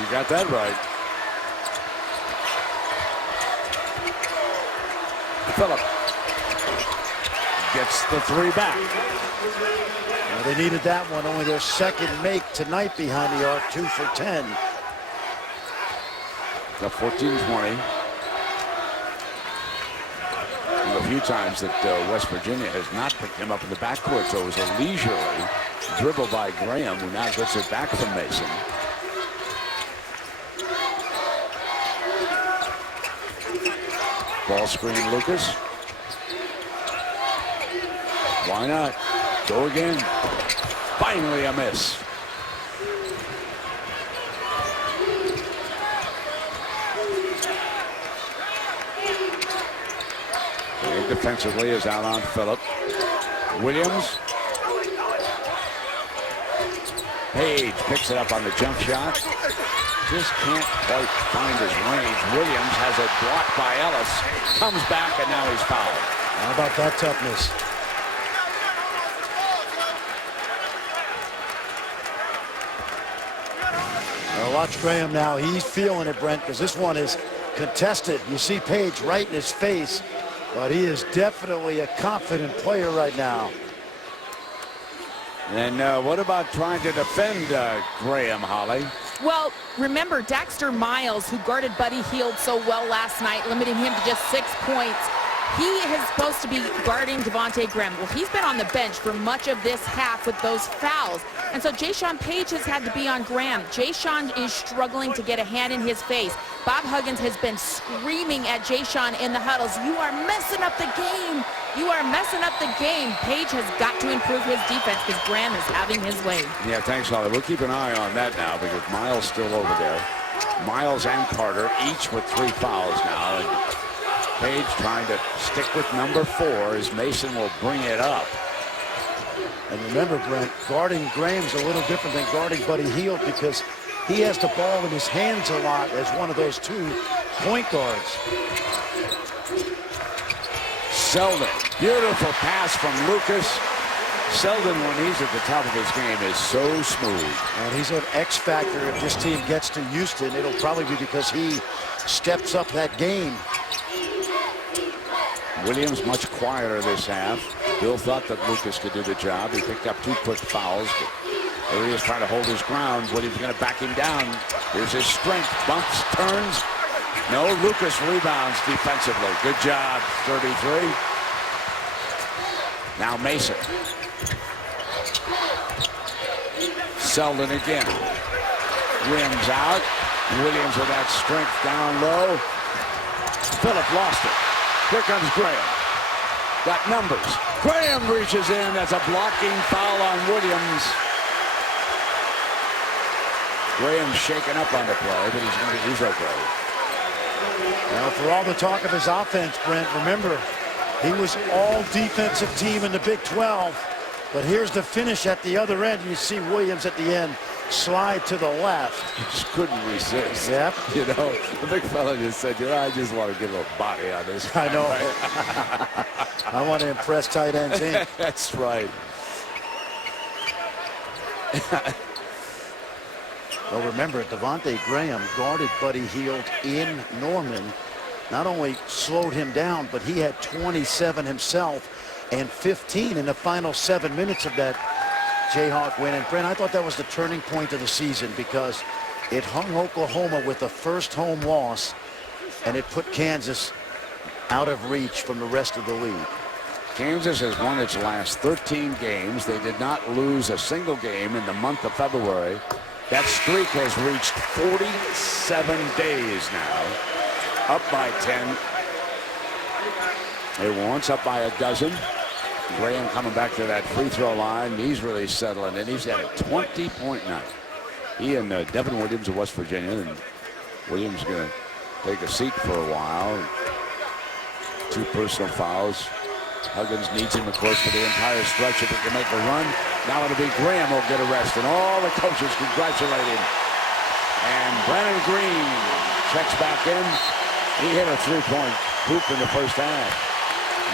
You got that right. Phillip gets the 3 back. Well, they needed that one. Only their second make tonight behind the arc. 2 for 10. Got 14-20. A few times that West Virginia has not picked him up in the backcourt, so it was a leisurely dribble by Graham, who now gets it back from Mason. Ball screen, Lucas. Why not? Go again. Finally a miss. And defensively is out on Phillip. Williams. Page picks it up on the jump shot. Just can't quite find his range. Williams has it blocked by Ellis. Comes back and now he's fouled. How about that toughness? Now watch Graham now. He's feeling it, Brent, because this one is contested. You see Page right in his face, but he is definitely a confident player right now. And what about trying to defend Graham, Holly? Well, remember Dexter Miles, who guarded Buddy Hield so well last night, limiting him to just 6 points. He is supposed to be guarding Devontae Graham. Well, he's been on the bench for much of this half with those fouls. And so Jayshawn Page has had to be on Graham. Jayshawn is struggling to get a hand in his face. Bob Huggins has been screaming at Jayshawn in the huddles, "You are messing up the game. You are messing up the game." Page has got to improve his defense because Graham is having his way. Yeah, thanks, Holly. We'll keep an eye on that now because Miles still over there. Miles and Carter each with 3 fouls now. And Page trying to stick with number 4 as Mason will bring it up. And remember, Brent, guarding Graham's a little different than guarding Buddy Hield because he has the ball in his hands a lot as one of those 2 point guards. Selden, beautiful pass from Lucas. Selden, when he's at the top of his game, is so smooth. And he's an X factor. If this team gets to Houston, it'll probably be because he steps up that game. Williams much quieter this half. Bill thought that Lucas could do the job. He picked up 2 quick fouls, but there he is trying to hold his ground. Williams going to back him down. Here's his strength. Bumps, turns. No, Lucas rebounds defensively. Good job, 33. Now Mason. Selden again. Rims out. Williams with that strength down low. Phillip lost it. Here comes Graham. Got numbers. Graham reaches in. That's a blocking foul on Williams. Graham's shaken up on the play, but he's okay. Now, for all the talk of his offense, Brent, remember, he was all defensive team in the Big 12. But here's the finish at the other end. You see Williams at the end slide to the left. Just couldn't resist. Yep. You know, the big fella just said, I just want to get a little body on this. I know. I want to impress tight ends in. That's right. Well, remember, Devontae Graham guarded Buddy Hield in Norman. Not only slowed him down, but he had 27 himself and 15 in the final 7 minutes of that Jayhawk win. And Brent, I thought that was the turning point of the season because it hung Oklahoma with the first home loss, and it put Kansas out of reach from the rest of the league. Kansas has won its last 13 games. They did not lose a single game in the month of February. That streak has reached 47 days now. Up by 10. They once up by a dozen. Graham coming back to that free throw line. He's really settling in. He's had a 20-point night. He and Devin Williams of West Virginia. And Williams going to take a seat for a while. 2 personal fouls. Huggins needs him, of course, for the entire stretch if he can make a run. Now it'll be Graham will get a rest, and all the coaches congratulate him. And Brandon Green checks back in. He hit a 3-point hoop in the first half.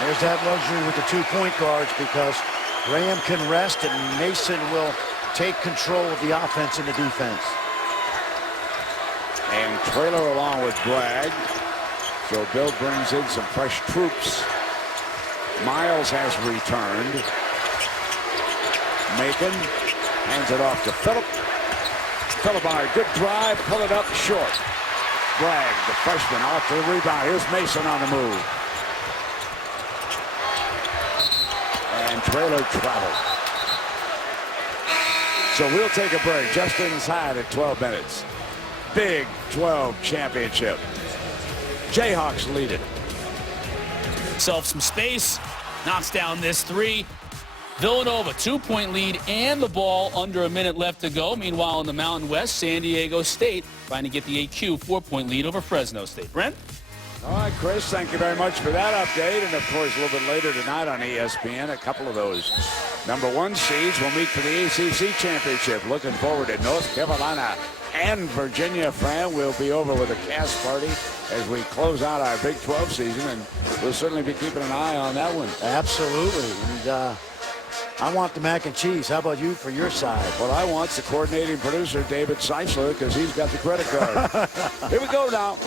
There's that luxury with the 2-point guards because Graham can rest and Mason will take control of the offense and the defense. And Traylor along with Bragg. So Bill brings in some fresh troops. Miles has returned. Macon hands it off to Phillip. Phillip on a good drive, pull it up short. Bragg, the freshman, off to the rebound. Here's Mason on the move. And Traylor traveled. So we'll take a break just inside at 12 minutes. Big 12 championship. Jayhawks lead it himself some space, knocks down this three. Villanova, 2-point lead and the ball under a minute left to go. Meanwhile, in the Mountain West, San Diego State trying to get the AQ 4-point lead over Fresno State. Brent? All right, Chris, thank you very much for that update. And, of course, a little bit later tonight on ESPN, a couple of those #1 seeds will meet for the ACC championship. Looking forward to North Carolina and Virginia. Fran will be over with a cast party as we close out our Big 12 season, and we'll certainly be keeping an eye on that one. Absolutely. And I want the mac and cheese. How about you for your side? What I want's the coordinating producer, David Seisler, because he's got the credit card. Here we go now.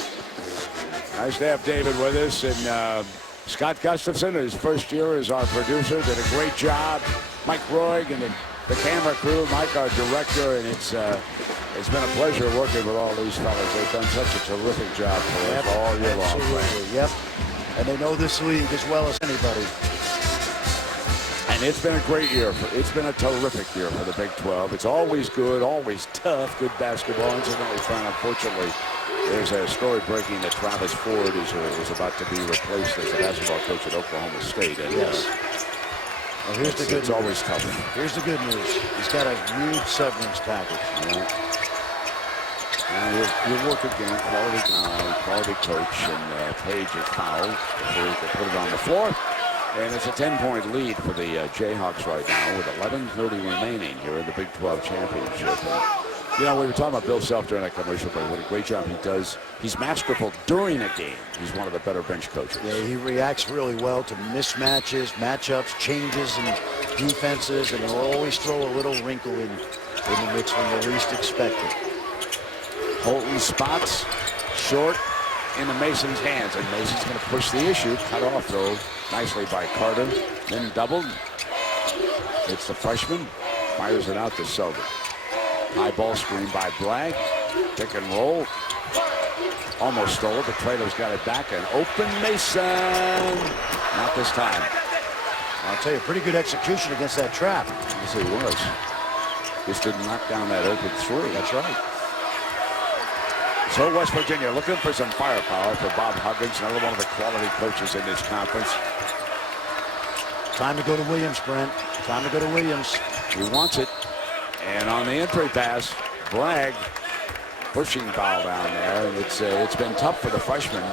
Nice to have David with us. And Scott Gustafson, his first year as our producer, did a great job. Mike Roig and the camera crew, Mike, our director, and it's been a pleasure working with all these fellas. They've done such a terrific job for us all year long. Absolutely, yep. And they know this league as well as anybody. And it's been a great year. It's been a terrific year for the Big 12. It's always good, always tough, good basketball. Incidentally, Fran, unfortunately, there's a story breaking that Travis Ford is about to be replaced as the basketball coach at Oklahoma State. And yes. Well, here's the good news. It's always tough. Here's the good news. He's got a huge severance package. Yeah. And he'll work again, quality guy, quality coach, and Page is fouled before he can put it on the floor. And it's a 10-point lead for the Jayhawks right now with 11:30 remaining here in the Big 12 championship. And, you know, we were talking about Bill Self during that commercial, but what a great job he does. He's masterful during a game. He's one of the better bench coaches. Yeah, he reacts really well to mismatches, matchups, changes in defenses, and he'll always throw a little wrinkle in the mix when you least expect it. Holton spots short into Mason's hands, and Mason's going to push the issue. Cut off, though, nicely by Carter. Then doubled. It's the freshman. Fires it out to Selden. High ball screen by Bragg. Pick and roll. Almost stole it, but Plato's got it back. And open Mason. Not this time. I'll tell you, pretty good execution against that trap. Yes, he was. Just didn't knock down that open three. That's right. So West Virginia looking for some firepower for Bob Huggins, another one of the quality coaches in this conference. Time to go to Williams, Brent. Time to go to Williams. He wants it. And on the entry pass, Bragg pushing foul down there. And it's been tough for the freshman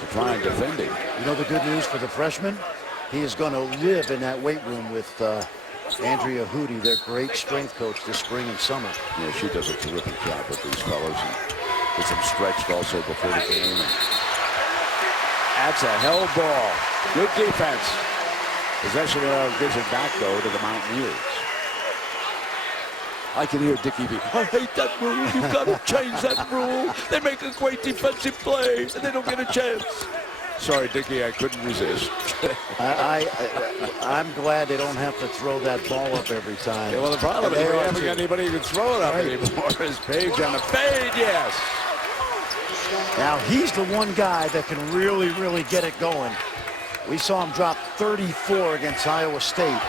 to try and defend him. You know the good news for the freshman? He is going to live in that weight room with Andrea Hootie, their great strength coach this spring and summer. Yeah, she does a terrific job with these fellows. And gets them stretched also before the game. And that's a hell ball. Good defense. Possession gives it back, though, to the Mountaineers. I can hear Dickie B. I hate that rule. You've got to change that rule. They make a great defensive play, and they don't get a chance. Sorry, Dickie, I couldn't resist. I'm glad they don't have to throw that ball up every time. Yeah, well, the problem is we haven't got anybody who can throw it up anymore. Is Page on the fade? Yes. Now, he's the one guy that can really, really get it going. We saw him drop 34 against Iowa State.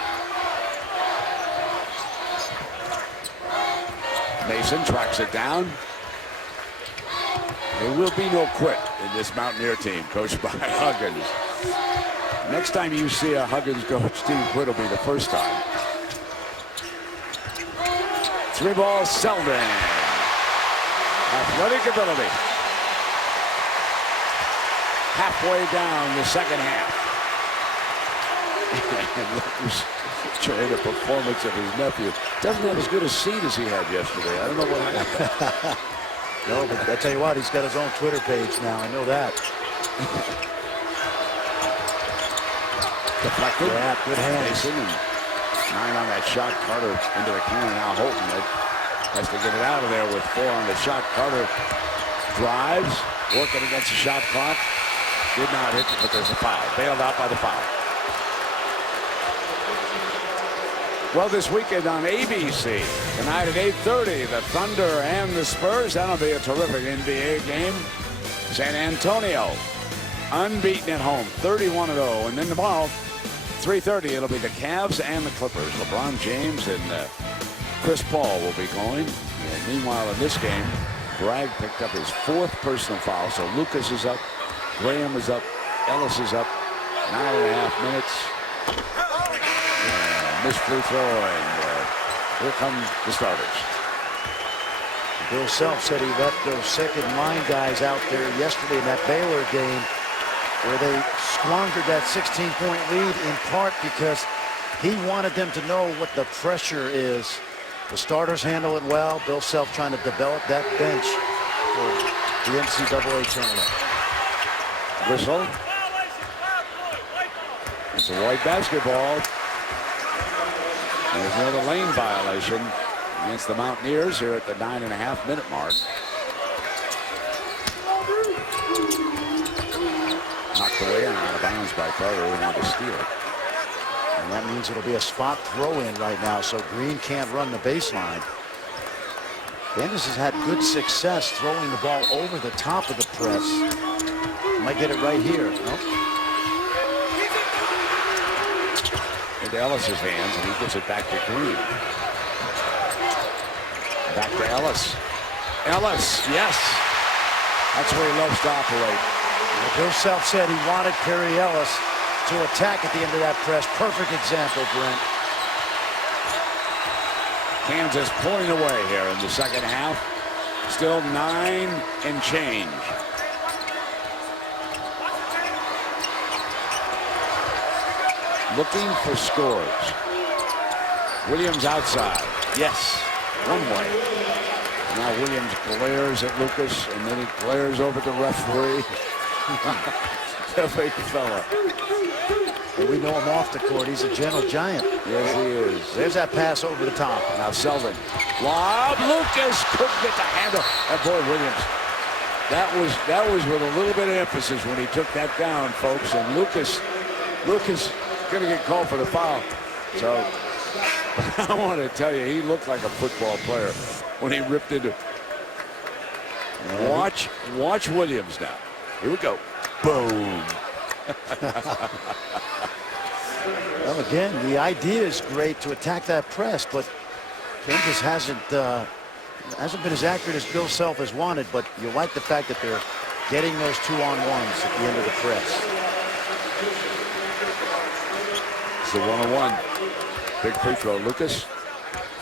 Mason tracks it down. There will be no quit in this Mountaineer team, coached by Huggins. Next time you see a Huggins coach, Steve Quit will be the first time. Three ball, Selden. Athletic ability. Halfway down the second half. And Lucas enjoying the performance of his nephew. Doesn't have as good a seat as he had yesterday. I don't know what happened. No, but I tell you what, he's got his own Twitter page now. I know that. Deflected. Yeah, good hands. Mason and 9 on that shot. Carter into the corner. Now Holton has to get it out of there with 4 on the shot. Carter drives, working against the shot clock. Did not hit it, but there's a foul. Bailed out by the foul. Well, this weekend on ABC, tonight at 8:30, the Thunder and the Spurs. That'll be a terrific NBA game. San Antonio, unbeaten at home, 31-0. And then tomorrow, 3:30, it'll be the Cavs and the Clippers. LeBron James and Chris Paul will be going. And meanwhile, in this game, Bragg picked up his 4th personal foul. So Lucas is up, Graham is up, Ellis is up, 9.5 minutes. Missed free throw, and here come the starters. Bill Self said he left those second line guys out there yesterday in that Baylor game where they squandered that 16-point lead, in part because he wanted them to know what the pressure is. The starters handle it well. Bill Self trying to develop that bench for the NCAA tournament. Whistle. It's a white basketball. There's another lane violation against the Mountaineers here at the 9.5 minute mark. Knocked away and out of bounds by Carter, who wanted to steal it. And that means it'll be a spot throw in right now, so Green can't run the baseline. Kansas has had good success throwing the ball over the top of the press. Might get it right here. Nope. Into Ellis's hands, and he gives it back to Green. Back to Ellis. Ellis, yes. That's where he loves to operate. Bill Self said he wanted Perry Ellis to attack at the end of that press. Perfect example, Brent. Kansas pulling away here in the second half. Still 9 and change. Looking for scores. Williams outside. Yes, one way. Now Williams glares at Lucas, and then he glares over the referee. The big fella. And we know him off the court. He's a gentle giant. Yes, he is. There's that pass over the top. Now Selden. Lob. Lucas couldn't get the handle. And boy, Williams. That was with a little bit of emphasis when he took that down, folks. And Lucas going to get called for the foul. So I want to tell you, he looked like a football player when he ripped into. Watch Williams now. Here we go. Boom. Well, again, the idea is great to attack that press, but Kansas hasn't been as accurate as Bill Self has wanted, but you like the fact that they're getting those 2-on-1s at the end of the press. It's the 1-on-1. Big free throw. Lucas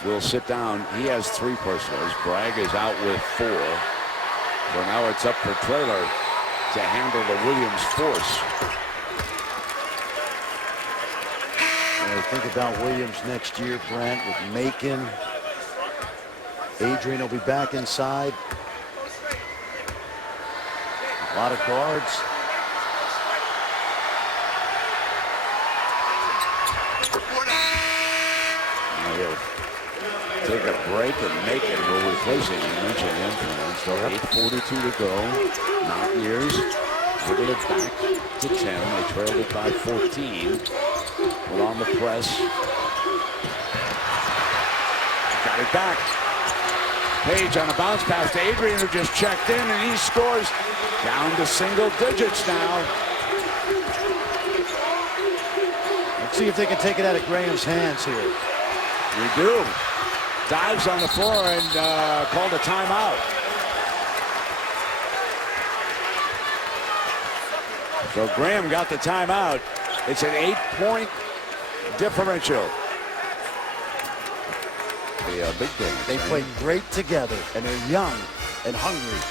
will sit down. He has 3 personals. Bragg is out with 4. So now it's up for Traylor to handle the Williams force. And think about Williams next year, Brent, with Macon. Adrian will be back inside. A lot of guards. Now he'll take a break, and Macon will replace him. You mentioned him. So 8:42 to go. Mountaineers wiggle it back to 10. They trailed it by 14. But on the press. Got it back. Page on a bounce pass to Adrian, who just checked in, and he scores down to single digits now. Let's see if they can take it out of Graham's hands here. We do. Dives on the floor and called a timeout. So Graham got the timeout. It's an 8-point differential. The big thing. They played great together, and they're young and hungry.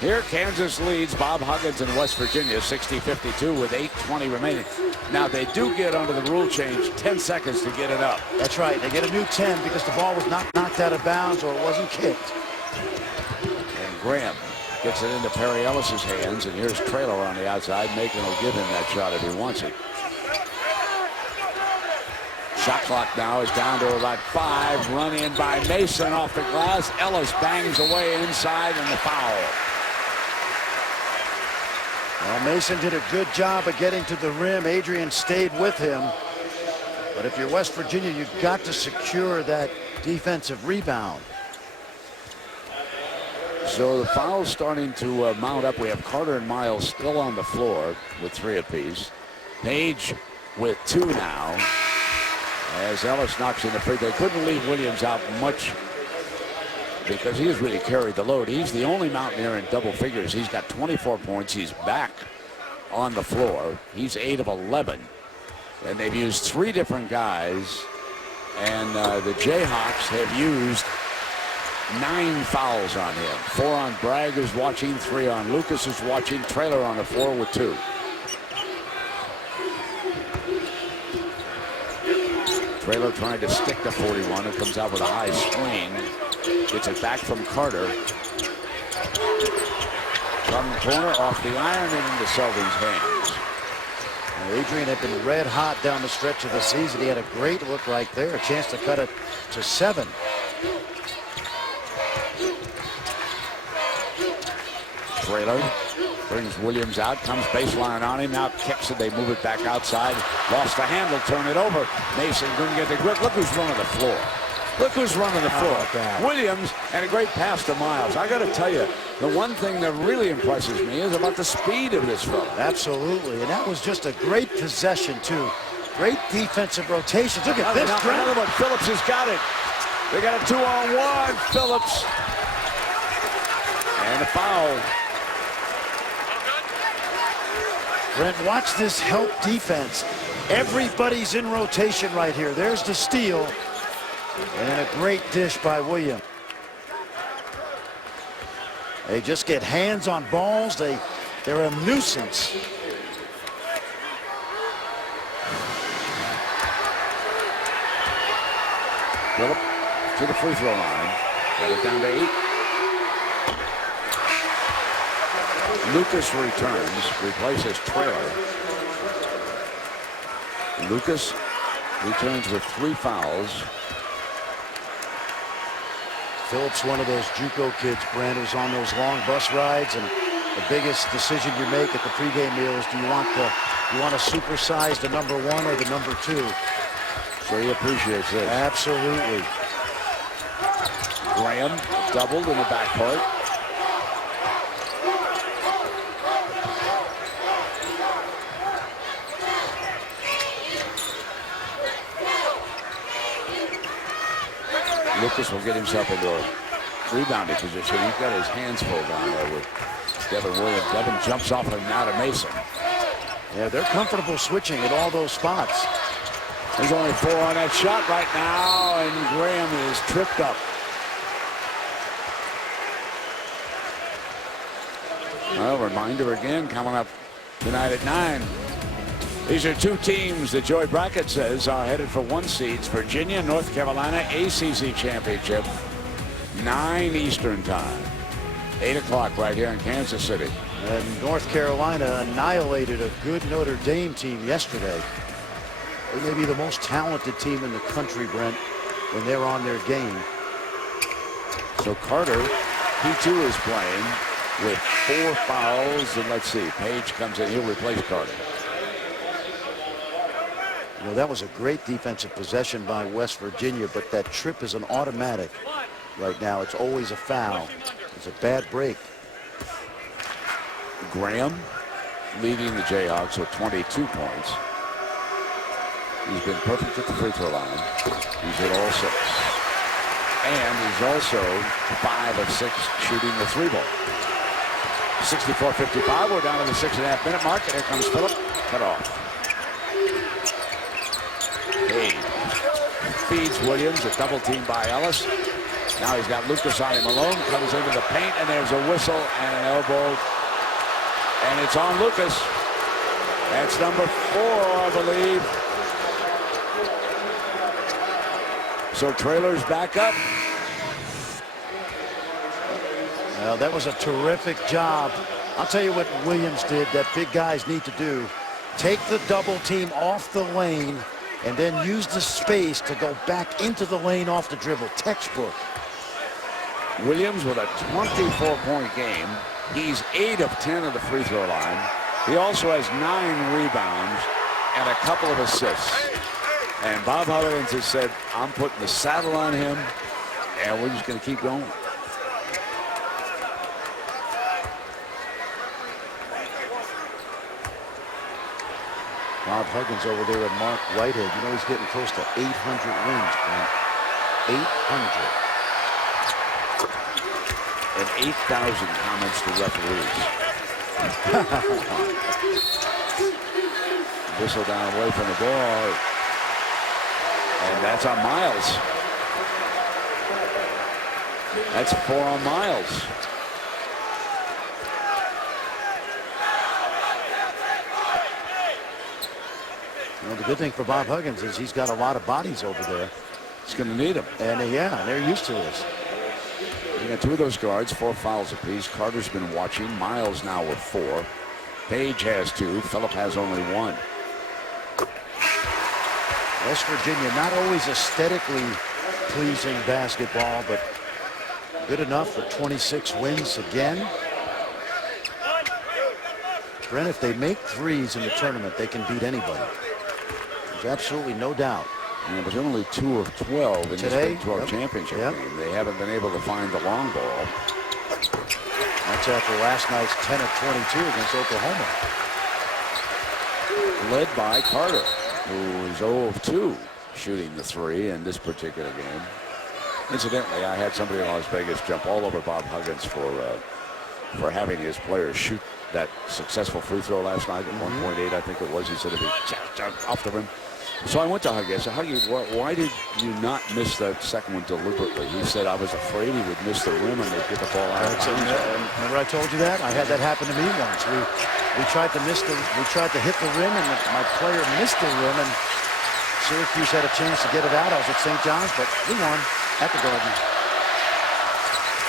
Here Kansas leads Bob Huggins in West Virginia 60-52 with 8:20 remaining. Now they do get under the rule change 10 seconds to get it up. That's right. They get a new 10 because the ball was not knocked out of bounds or it wasn't kicked. And Graham gets it into Perry Ellis's hands, and here's Traylor on the outside. Macon will give him that shot if he wants it. Shot clock now is down to about 5. Run in by Mason off the glass. Ellis bangs away inside, and the foul. Well, Mason did a good job of getting to the rim. Adrian stayed with him. But if you're West Virginia, you've got to secure that defensive rebound. So the foul's starting to mount up. We have Carter and Miles still on the floor with 3 apiece. Page with 2 now. As Ellis knocks in the free throw. They couldn't leave Williams out much because he has really carried the load. He's the only Mountaineer in double figures. He's got 24 points. He's back on the floor. He's 8 of 11. And they've used 3 different guys. And the Jayhawks have used 9 fouls on him. 4 on Bragg, who's watching. 3 on Lucas, who's watching. Traylor on the floor with 2. Traylor trying to stick to 41. It comes out with a high screen. Gets it back from Carter. From the corner, off the iron, and into Selden's hands. Adrian had been red hot down the stretch of the season. He had a great look right there. A chance to cut it to 7. Traylor brings Williams out, comes baseline on him, now kicks it, they move it back outside. Lost the handle, turn it over. Mason couldn't get the grip. Look who's running the floor. Look who's running the floor. Williams, and a great pass to Miles. I got to tell you, the one thing that really impresses me is about the speed of this fella. Absolutely, and that was just a great possession, too. Great defensive rotations. Look at this. Another one. Phillips has got it. They got a 2-on-1. Phillips. And a foul. Brent, watch this help defense. Everybody's in rotation right here. There's the steal. And a great dish by Williams. They just get hands on balls. They're a nuisance. Phillip to the free throw line. Got it down to 8. Lucas returns, replaces Traylor. Lucas returns with 3 fouls. Phillips, one of those JUCO kids, Brent, who's on those long bus rides, and the biggest decision you make at the pregame meal is, do you want to supersize the number 1 or the number 2? So he appreciates this. Absolutely. Graham doubled in the back part. Lucas will get himself into a rebounding position. He's got his hands full down there with Devin Williams. Devin jumps off him now to Mason. Yeah, they're comfortable switching at all those spots. There's only 4 on that shot right now, and Graham is tripped up. Well, reminder again, coming up tonight at 9. These are 2 teams that Joey Brackett says are headed for 1 seeds. Virginia, North Carolina, ACC Championship, 9 Eastern time. 8 o'clock right here in Kansas City. And North Carolina annihilated a good Notre Dame team yesterday. They may be the most talented team in the country, Brent, when they're on their game. So Carter, he too is playing with 4 fouls. And let's see, Page comes in. He'll replace Carter. You know, that was a great defensive possession by West Virginia, but that trip is an automatic right now. It's always a foul. It's a bad break. Graham leading the Jayhawks with 22 points. He's been perfect at the free throw line. He's hit all 6. And he's also 5 of 6 shooting the 3-ball. 64-55. We're down to the 6.5 minute mark. And here comes Phillip. Cut off. Page feeds Williams, a double team by Ellis. Now he's got Lucas on him alone. Comes into the paint, and there's a whistle and an elbow. And it's on Lucas. That's number 4, I believe. So Traylor's back up. Well, that was a terrific job. I'll tell you what Williams did that big guys need to do. Take the double team off the lane and then use the space to go back into the lane off the dribble. Textbook. Williams with a 24-point game. He's 8 of 10 at the free throw line. He also has 9 rebounds and a couple of assists. And Bob Huggins has said, I'm putting the saddle on him, and we're just going to keep going. Bob Huggins over there at Mark Whitehead. You know he's getting close to 800 wins, Brent. 800. And 8,000 comments to referees. Whistle down away from the ball. And that's on Miles. That's 4 on Miles. You know, the good thing for Bob Huggins is he's got a lot of bodies over there. He's going to need them. And yeah, they're used to this. You got 2 of those guards, 4 fouls apiece. Carter's been watching. Miles now with 4. Page has 2. Phillip has only 1. West Virginia, not always aesthetically pleasing basketball, but good enough for 26 wins again. Brent, if they make threes in the tournament, they can beat anybody. There's absolutely no doubt. Yeah, but they're only 2 of 12 in Today, this Big 12 championship game. They haven't been able to find the long ball. That's after last night's 10 of 22 against Oklahoma. Led by Carter, who is 0 of 2 shooting the 3 in this particular game. Incidentally, I had somebody in Las Vegas jump all over Bob Huggins for having his players shoot that successful free throw last night at 1.8, I think it was. He said if he jumped off the rim. So I went to Huggy. I said, Huggy, why did you not miss that second one deliberately? He said, I was afraid he would miss the rim and they'd get the ball out of bounds. Remember I told you that? I had that happen to me once. We tried to hit the rim, and my player missed the rim, and Syracuse had a chance to get it out. I was at St. John's, but we won at the Garden.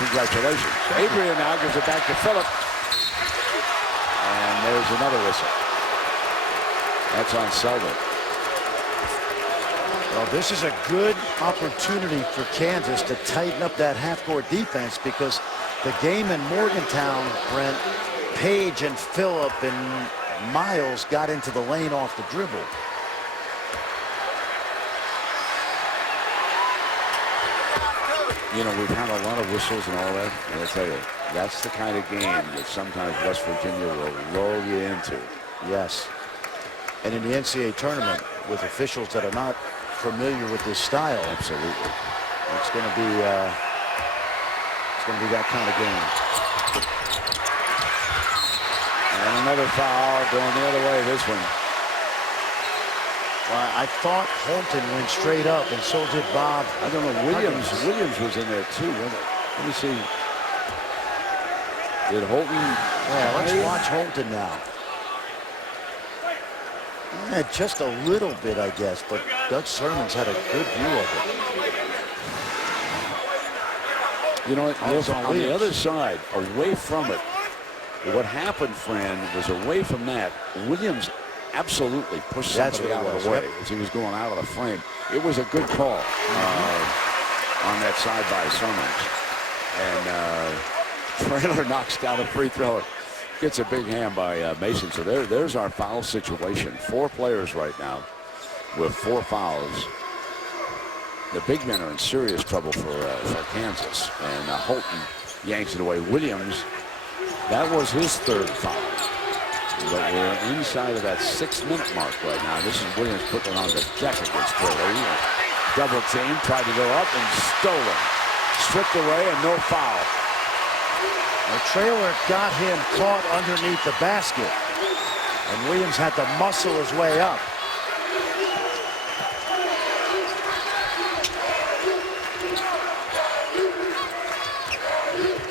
Congratulations. Adrian now gives it back to Phillip. And there's another whistle. That's on Selden. Well, this is a good opportunity for Kansas to tighten up that half-court defense, because the game in Morgantown, Brent, Page and Phillip and Miles got into the lane off the dribble. You know, we've had a lot of whistles and all that. And I'll tell you, that's the kind of game that sometimes West Virginia will lull you into. Yes. And in the NCAA tournament, with officials that are not familiar with this style, absolutely, it's going to be that kind of game. And another foul going the other way. This one. Well, I thought Holton went straight up, and so did Bob. I don't know. Williams was in there too. Let me see. Did Holton? Yeah, let's watch Holton now. Yeah, just a little bit, I guess, but Doug Sermons had a good view of it. You know, on the other side, away from it, what happened, Fran, was away from that. Williams absolutely pushed somebody out of the way as he was going out of the frame. It was a good call on that side by Sermons. And Traylor knocks down a free throw. Gets a big hand by Mason. So there's our foul situation. 4 players right now with 4 fouls. The big men are in serious trouble for Kansas. And Holton yanks it away. Williams, that was his 3rd foul. But we're inside of that 6-minute mark right now. This is Williams putting it on the deck against Traylor. Double team, tried to go up and stolen. Stripped away and no foul. The Traylor got him caught underneath the basket, and Williams had to muscle his way up.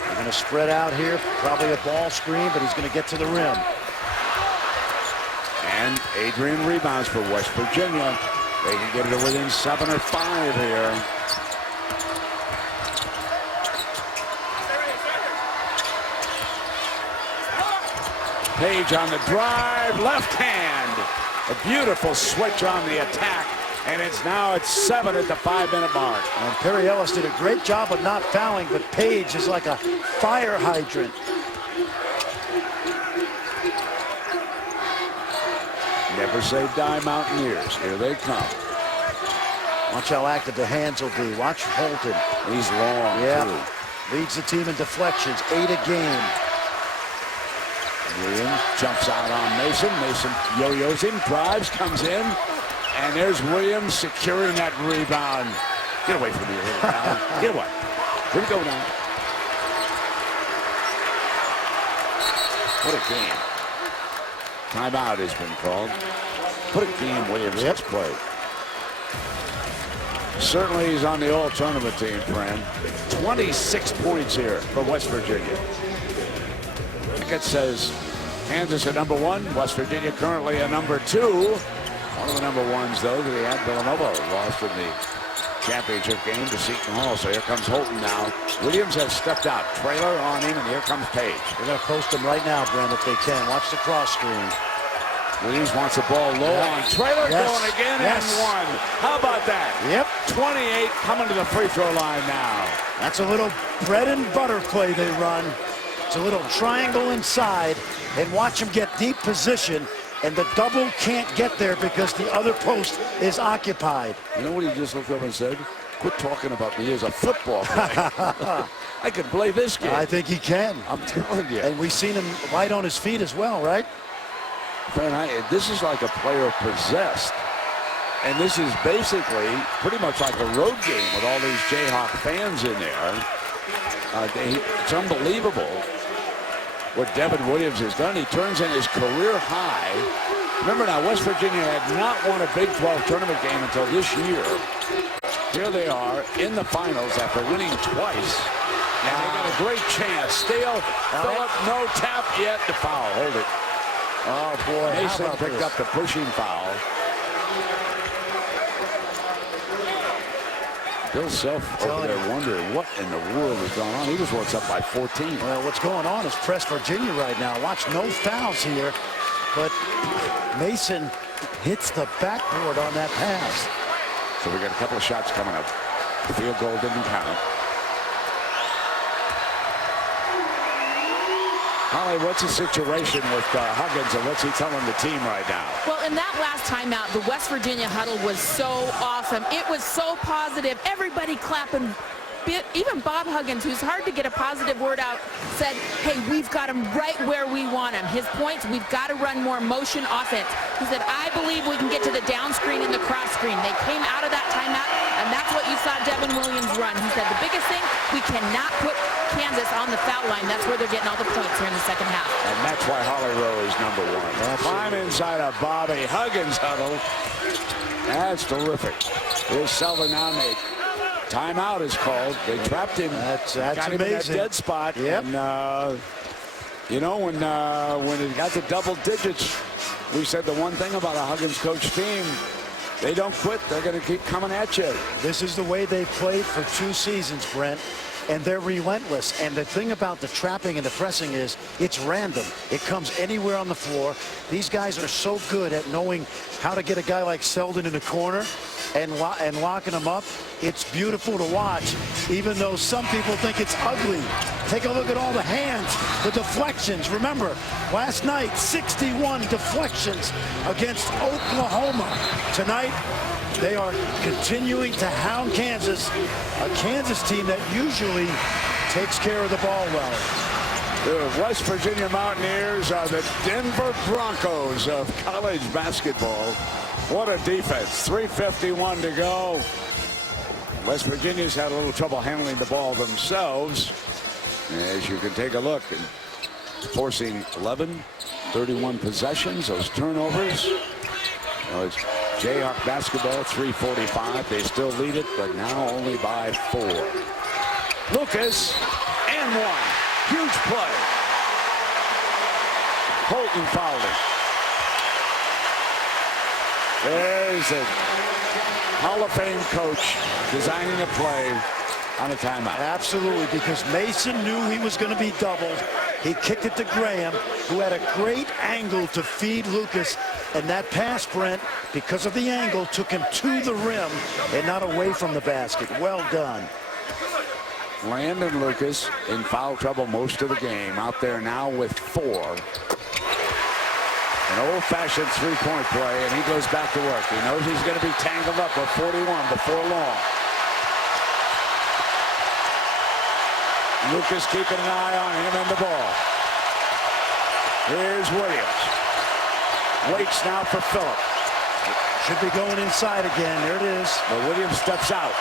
They're going to spread out here, probably a ball screen, but he's going to get to the rim. And Adrian rebounds for West Virginia. They can get it within 7 or 5 here. Page on the drive, left hand. A beautiful switch on the attack, and it's now at 7 at the 5-minute mark. And Perry Ellis did a great job of not fouling, but Page is like a fire hydrant. Never say die, Mountaineers. Here they come. Watch how active the hands will be. Watch Holton. He's long, too. Leads the team in deflections, 8 a game. Williams jumps out on Mason. Mason yo-yos him, drives, comes in, and there's Williams securing that rebound. Get away from me, little pal. Get away. Here we go now. What a game. Timeout has been called. What a game Williams has played. Certainly he's on the all-tournament team, Fran. 26 points here for West Virginia. It says Kansas at number 1, West Virginia currently at number 2. One of the number 1s, though, that they had Villanova lost in the championship game to Seton Hall. So here comes Holton now. Williams has stepped out. Trailer on him, and here comes Page. They're going to post him right now, Brent, if they can. Watch the cross screen. Williams wants the ball low on Trailer, going again, and one. How about that? Yep. 28 coming to the free throw line now. That's a little bread and butter play they run. It's a little triangle inside, and watch him get deep position, and the double can't get there because the other post is occupied. You know what he just looked up and said? Quit talking about me as a football player. I can play this game. I think he can. I'm telling you. And we've seen him light on his feet as well, right? Fran, this is like a player possessed. And this is basically pretty much like a road game with all these Jayhawk fans in there. It's unbelievable what Devin Williams has done. He turns in his career high. Remember now, West Virginia had not won a Big 12 tournament game until this year. Here they are in the finals after winning twice. And they got a great chance. Steele, Phillip, no tap yet. The foul, hold it. Oh, boy. Mason picked up the pushing foul. Bill Self over there wondering what in the world is going on. He was once up by 14. Well, what's going on is press Virginia right now. Watch, no fouls here, but Mason hits the backboard on that pass. So we got a couple of shots coming up. The field goal didn't count. Holly, what's the situation with Huggins, and what's he telling the team right now? Well, in that last timeout, the West Virginia huddle was so awesome. It was so positive. Everybody clapping. Even Bob Huggins, who's hard to get a positive word out, said, hey, we've got him right where we want him. His points, we've got to run more motion offense. He said, I believe we can get to the down screen and the cross screen. They came out of that timeout, and that's what you saw Devin Williams run. He said, the biggest thing, we cannot put Kansas on the foul line. That's where they're getting all the points here in the second half. And that's why Holly Rowe is number 1. Climb inside a Bobby Huggins huddle. That's terrific. Here's Selva now, Nate. Timeout is called. They trapped him. That's got him amazing. in that dead spot. Yep. And, you know, when it got to double digits, we said the one thing about a Huggins coach team, they don't quit. They're going to keep coming at you. This is the way they've played for 2 seasons, Brent. And they're relentless. And the thing about the trapping and the pressing is it's random. It comes anywhere on the floor. These guys are so good at knowing how to get a guy like Selden in the corner and locking him up. It's beautiful to watch, even though some people think it's ugly. Take a look at all the hands, the deflections. Remember, last night, 61 deflections against Oklahoma. Tonight, they are continuing to hound Kansas, a Kansas team that usually takes care of the ball well. The West Virginia Mountaineers are the Denver Broncos of college basketball. What a defense. 3:51 to go. West Virginia's had a little trouble handling the ball themselves. As you can take a look, and forcing 31 possessions, those turnovers. Well, it's Jayhawk basketball, 3:45. They still lead it, but now only by 4. Lucas, and 1. Huge play. Holton fouled it. There's a Hall of Fame coach designing a play on a timeout. Absolutely, because Mason knew he was going to be doubled. He kicked it to Graham, who had a great angle to feed Lucas. And that pass, Brent, because of the angle, took him to the rim and not away from the basket. Well done. Landon Lucas in foul trouble most of the game. Out there now with 4. An old-fashioned three-point play, and he goes back to work. He knows he's going to be tangled up with 41 before long. Lucas keeping an eye on him and the ball. Here's Williams. Waits now for Phillip. Should be going inside again. There it is. But Williams steps out.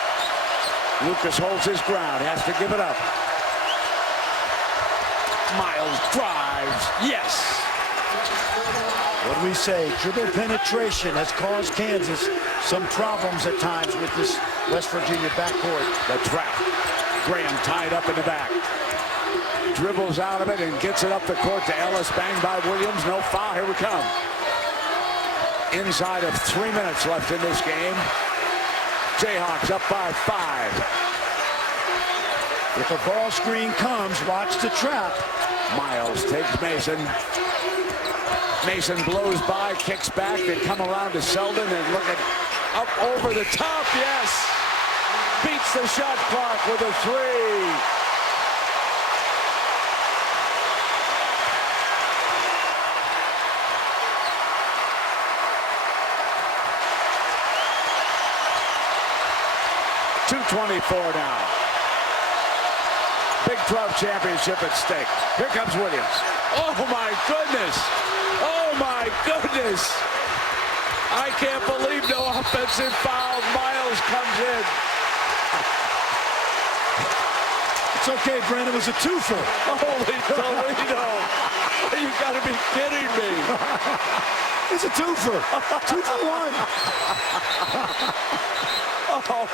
Lucas holds his ground. Has to give it up. Miles drives. Yes. What do we say? Dribble penetration has caused Kansas some problems at times with this West Virginia backcourt. The trap. Graham tied up in the back. Dribbles out of it and gets it up the court to Ellis. Banged by Williams. No foul. Here we come. Inside of 3 minutes left in this game. Jayhawks up by 5. If a ball screen comes, watch the trap. Miles takes Mason. Mason blows by, kicks back. They come around to Selden and look at up over the top. Yes. Beats the shot clock with a 3. .224 now. Big 12 championship at stake. Here comes Williams. Oh my goodness. Oh my goodness. I can't believe no offensive foul. Miles comes in. It's okay, Brent. It was a twofer. Holy Toledo. You gotta be kidding me. It's a twofer. 2 for 1. Oh.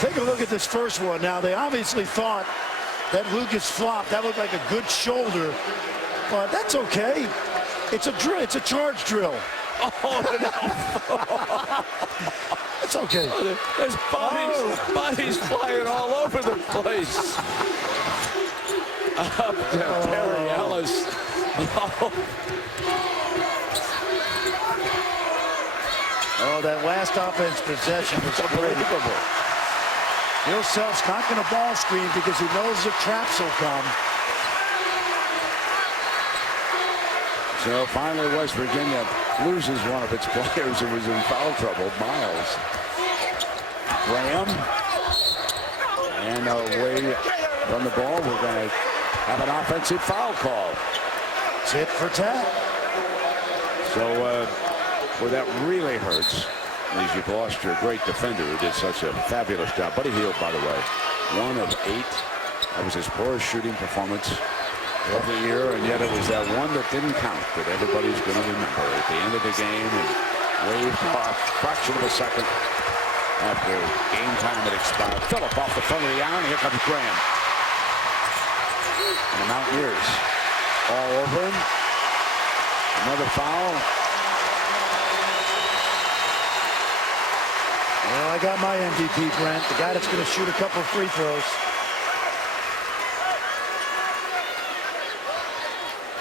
Take a look at this first one. Now, they obviously thought that Lucas flopped. That looked like a good shoulder, but that's okay. It's a drill. It's a charge drill. Oh, It's okay. There's bodies flying all over the place. Up to Perry Ellis. Oh, that last offense possession was unbelievable. Bill Self's not going to ball screen because he knows the traps will come. So finally, West Virginia loses one of its players who was in foul trouble, Miles. Graham. And away from the ball, we're going to have an offensive foul call. Tit for tat. So, well, that really hurts. As you've lost your great defender who did such a fabulous job. Buddy Hield, by the way, 1 of 8. That was his poorest shooting performance of the year, and yet it was that one that didn't count that everybody's going to remember at the end of the game and waved off fraction of a second after game time had expired. Phillip off the front of the iron. Here comes Graham. And the Mountaineers all over him. Another foul. Well, I got my MVP, Brent, the guy that's going to shoot a couple of free throws.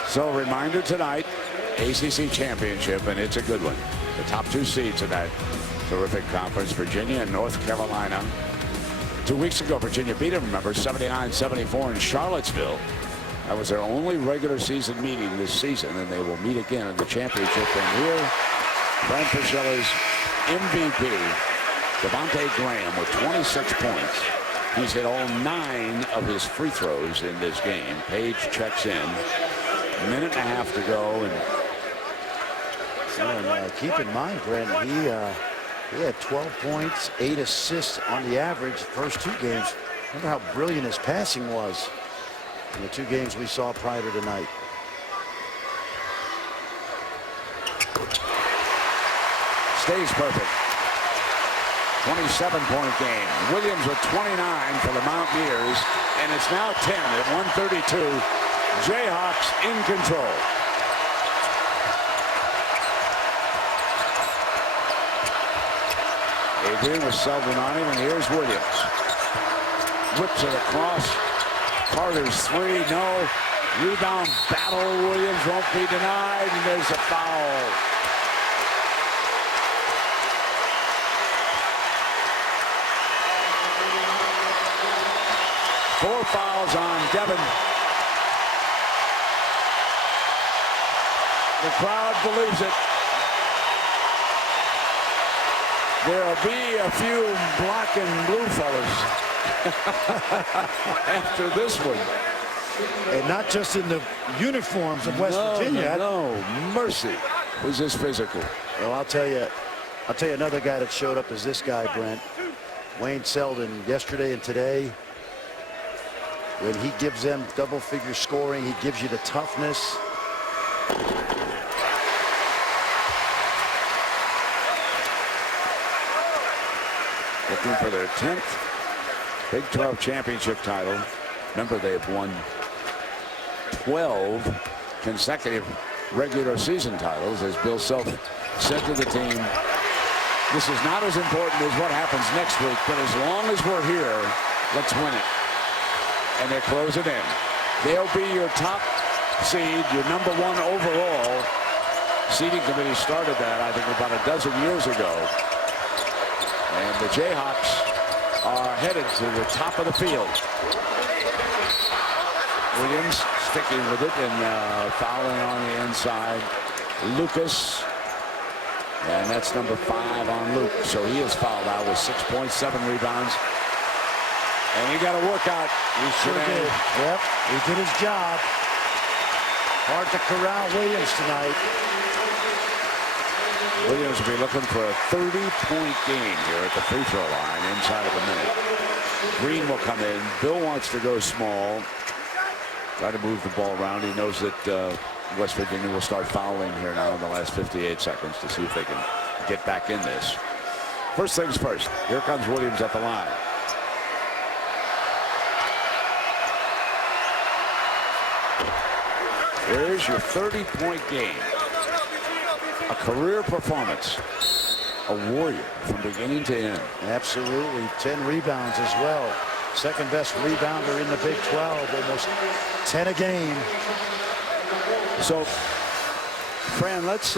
So, reminder tonight, ACC championship, and it's a good one. The top 2 seeds in that terrific conference, Virginia and North Carolina. 2 weeks ago, Virginia beat them, remember, 79-74 in Charlottesville. That was their only regular season meeting this season, and they will meet again in the championship. And here, Brent Purcell's MVP, Devontae Graham, with 26 points. He's hit all 9 of his free throws in this game. Page checks in. A minute and a half to go. And keep in mind, Brent, he had 12 points, 8 assists on the average first 2 games. Remember how brilliant his passing was in the 2 games we saw prior to tonight. Stays perfect. 27-point game. Williams with 29 for the Mountaineers, and it's now 10 at 1:32. Jayhawks in control. Adrian with Selden on him, and here's Williams. Whips it across. Carter's 3, no. Rebound battle. Williams won't be denied, and there's a foul. Four fouls on Devin. The crowd believes it. There'll be a few black and blue fellas after this one. And not just in the uniforms of West Virginia. No, mercy. Was this physical? Well, I'll tell you another guy that showed up is this guy, Brent. Wayne Selden, yesterday and today. When he gives them double-figure scoring, he gives you the toughness. Looking for their 10th Big 12 championship title. Remember, they've won 12 consecutive regular season titles. As Bill Self said to the team, this is not as important as what happens next week, but as long as we're here, let's win it. And they close it in. They'll be your top seed, your #1 overall. Seeding committee started that, I think, about a dozen years ago. And the Jayhawks are headed to the top of the field. Williams sticking with it and fouling on the inside. Lucas. And that's number 5 on Luke. So he is fouled out with 6.7 rebounds. And he got to work out. He sure did. Yep, he did his job. Hard to corral Williams tonight. Williams will be looking for a 30-point game here at the free throw line inside of a minute. Green will come in. Bill wants to go small. Try to move the ball around. He knows that West Virginia will start fouling here now in the last 58 seconds to see if they can get back in this. First things first. Here comes Williams at the line. Here's your 30-point game. A career performance. A warrior from beginning to end. Absolutely. 10 rebounds as well. Second best rebounder in the Big 12. Almost 10 a game. So, Fran, let's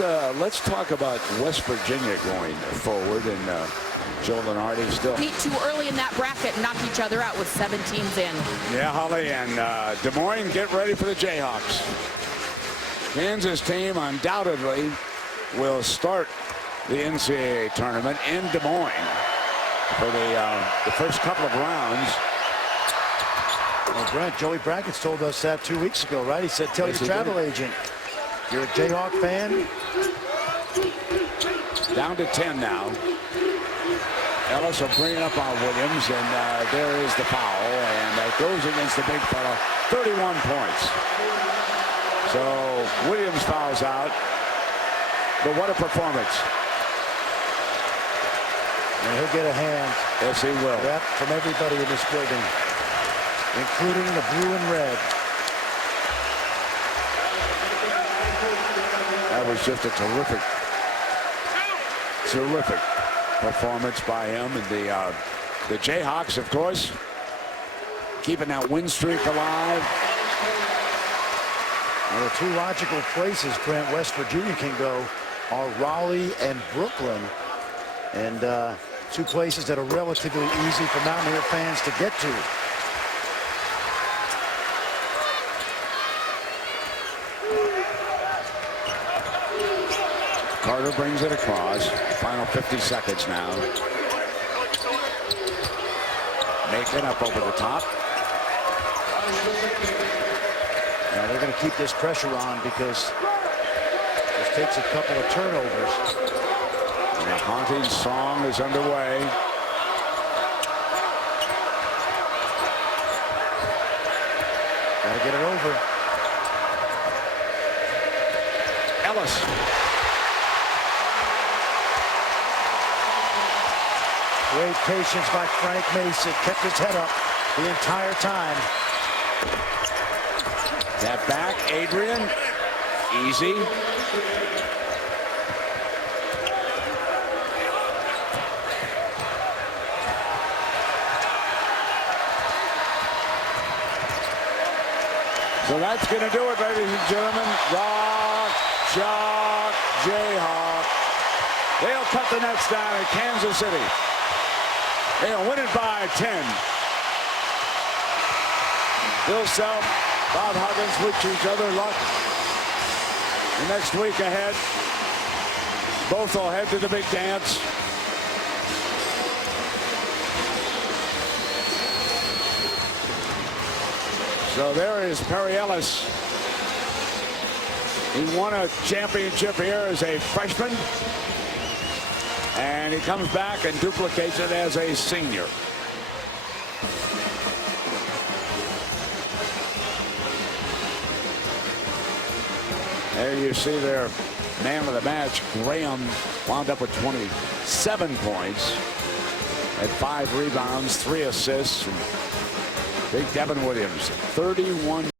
talk about West Virginia going forward, and Joe Lenardi still. Meet too early in that bracket and knock each other out with 7 teams in. Yeah, Holly, and Des Moines, get ready for the Jayhawks. Kansas team undoubtedly will start the NCAA tournament in Des Moines for the first couple of rounds. Well, Brent, Joey Brackett's told us that 2 weeks ago, right? He said, tell your travel agent. If you're a Jayhawk fan. Down to 10 now. Ellis will bring it up on Williams, and there is the foul, and that goes against the big fella. 31 points. So Williams fouls out. But what a performance. And he'll get a hand. Yes, he will. Yep, from everybody in this building, including the blue and red. That was just a terrific performance by him. And the Jayhawks, of course, keeping that win streak alive. Well, the 2 logical places, Brent, West Virginia can go are Raleigh and Brooklyn. And 2 places that are relatively easy for Mountaineer fans to get to. Carter brings it across. Final 50 seconds now. Making up over the top. Now they're going to keep this pressure on because this takes a couple of turnovers. And the haunting song is underway. Got to get it over. Ellis. Great patience by Frank Mason. Kept his head up the entire time. That back, Adrian. Easy. So that's going to do it, ladies and gentlemen. Rock, Chalk, Jayhawk. They'll cut the nets down in Kansas City. They'll win it by 10. Bill Self, Bob Huggins wish each other luck. The next week ahead, both will head to the big dance. So there is Perry Ellis. He won a championship here as a freshman. And he comes back and duplicates it as a senior. There you see their man of the match, Graham, wound up with 27 points. Had 5 rebounds, 3 assists. And Big Devin Williams, 31.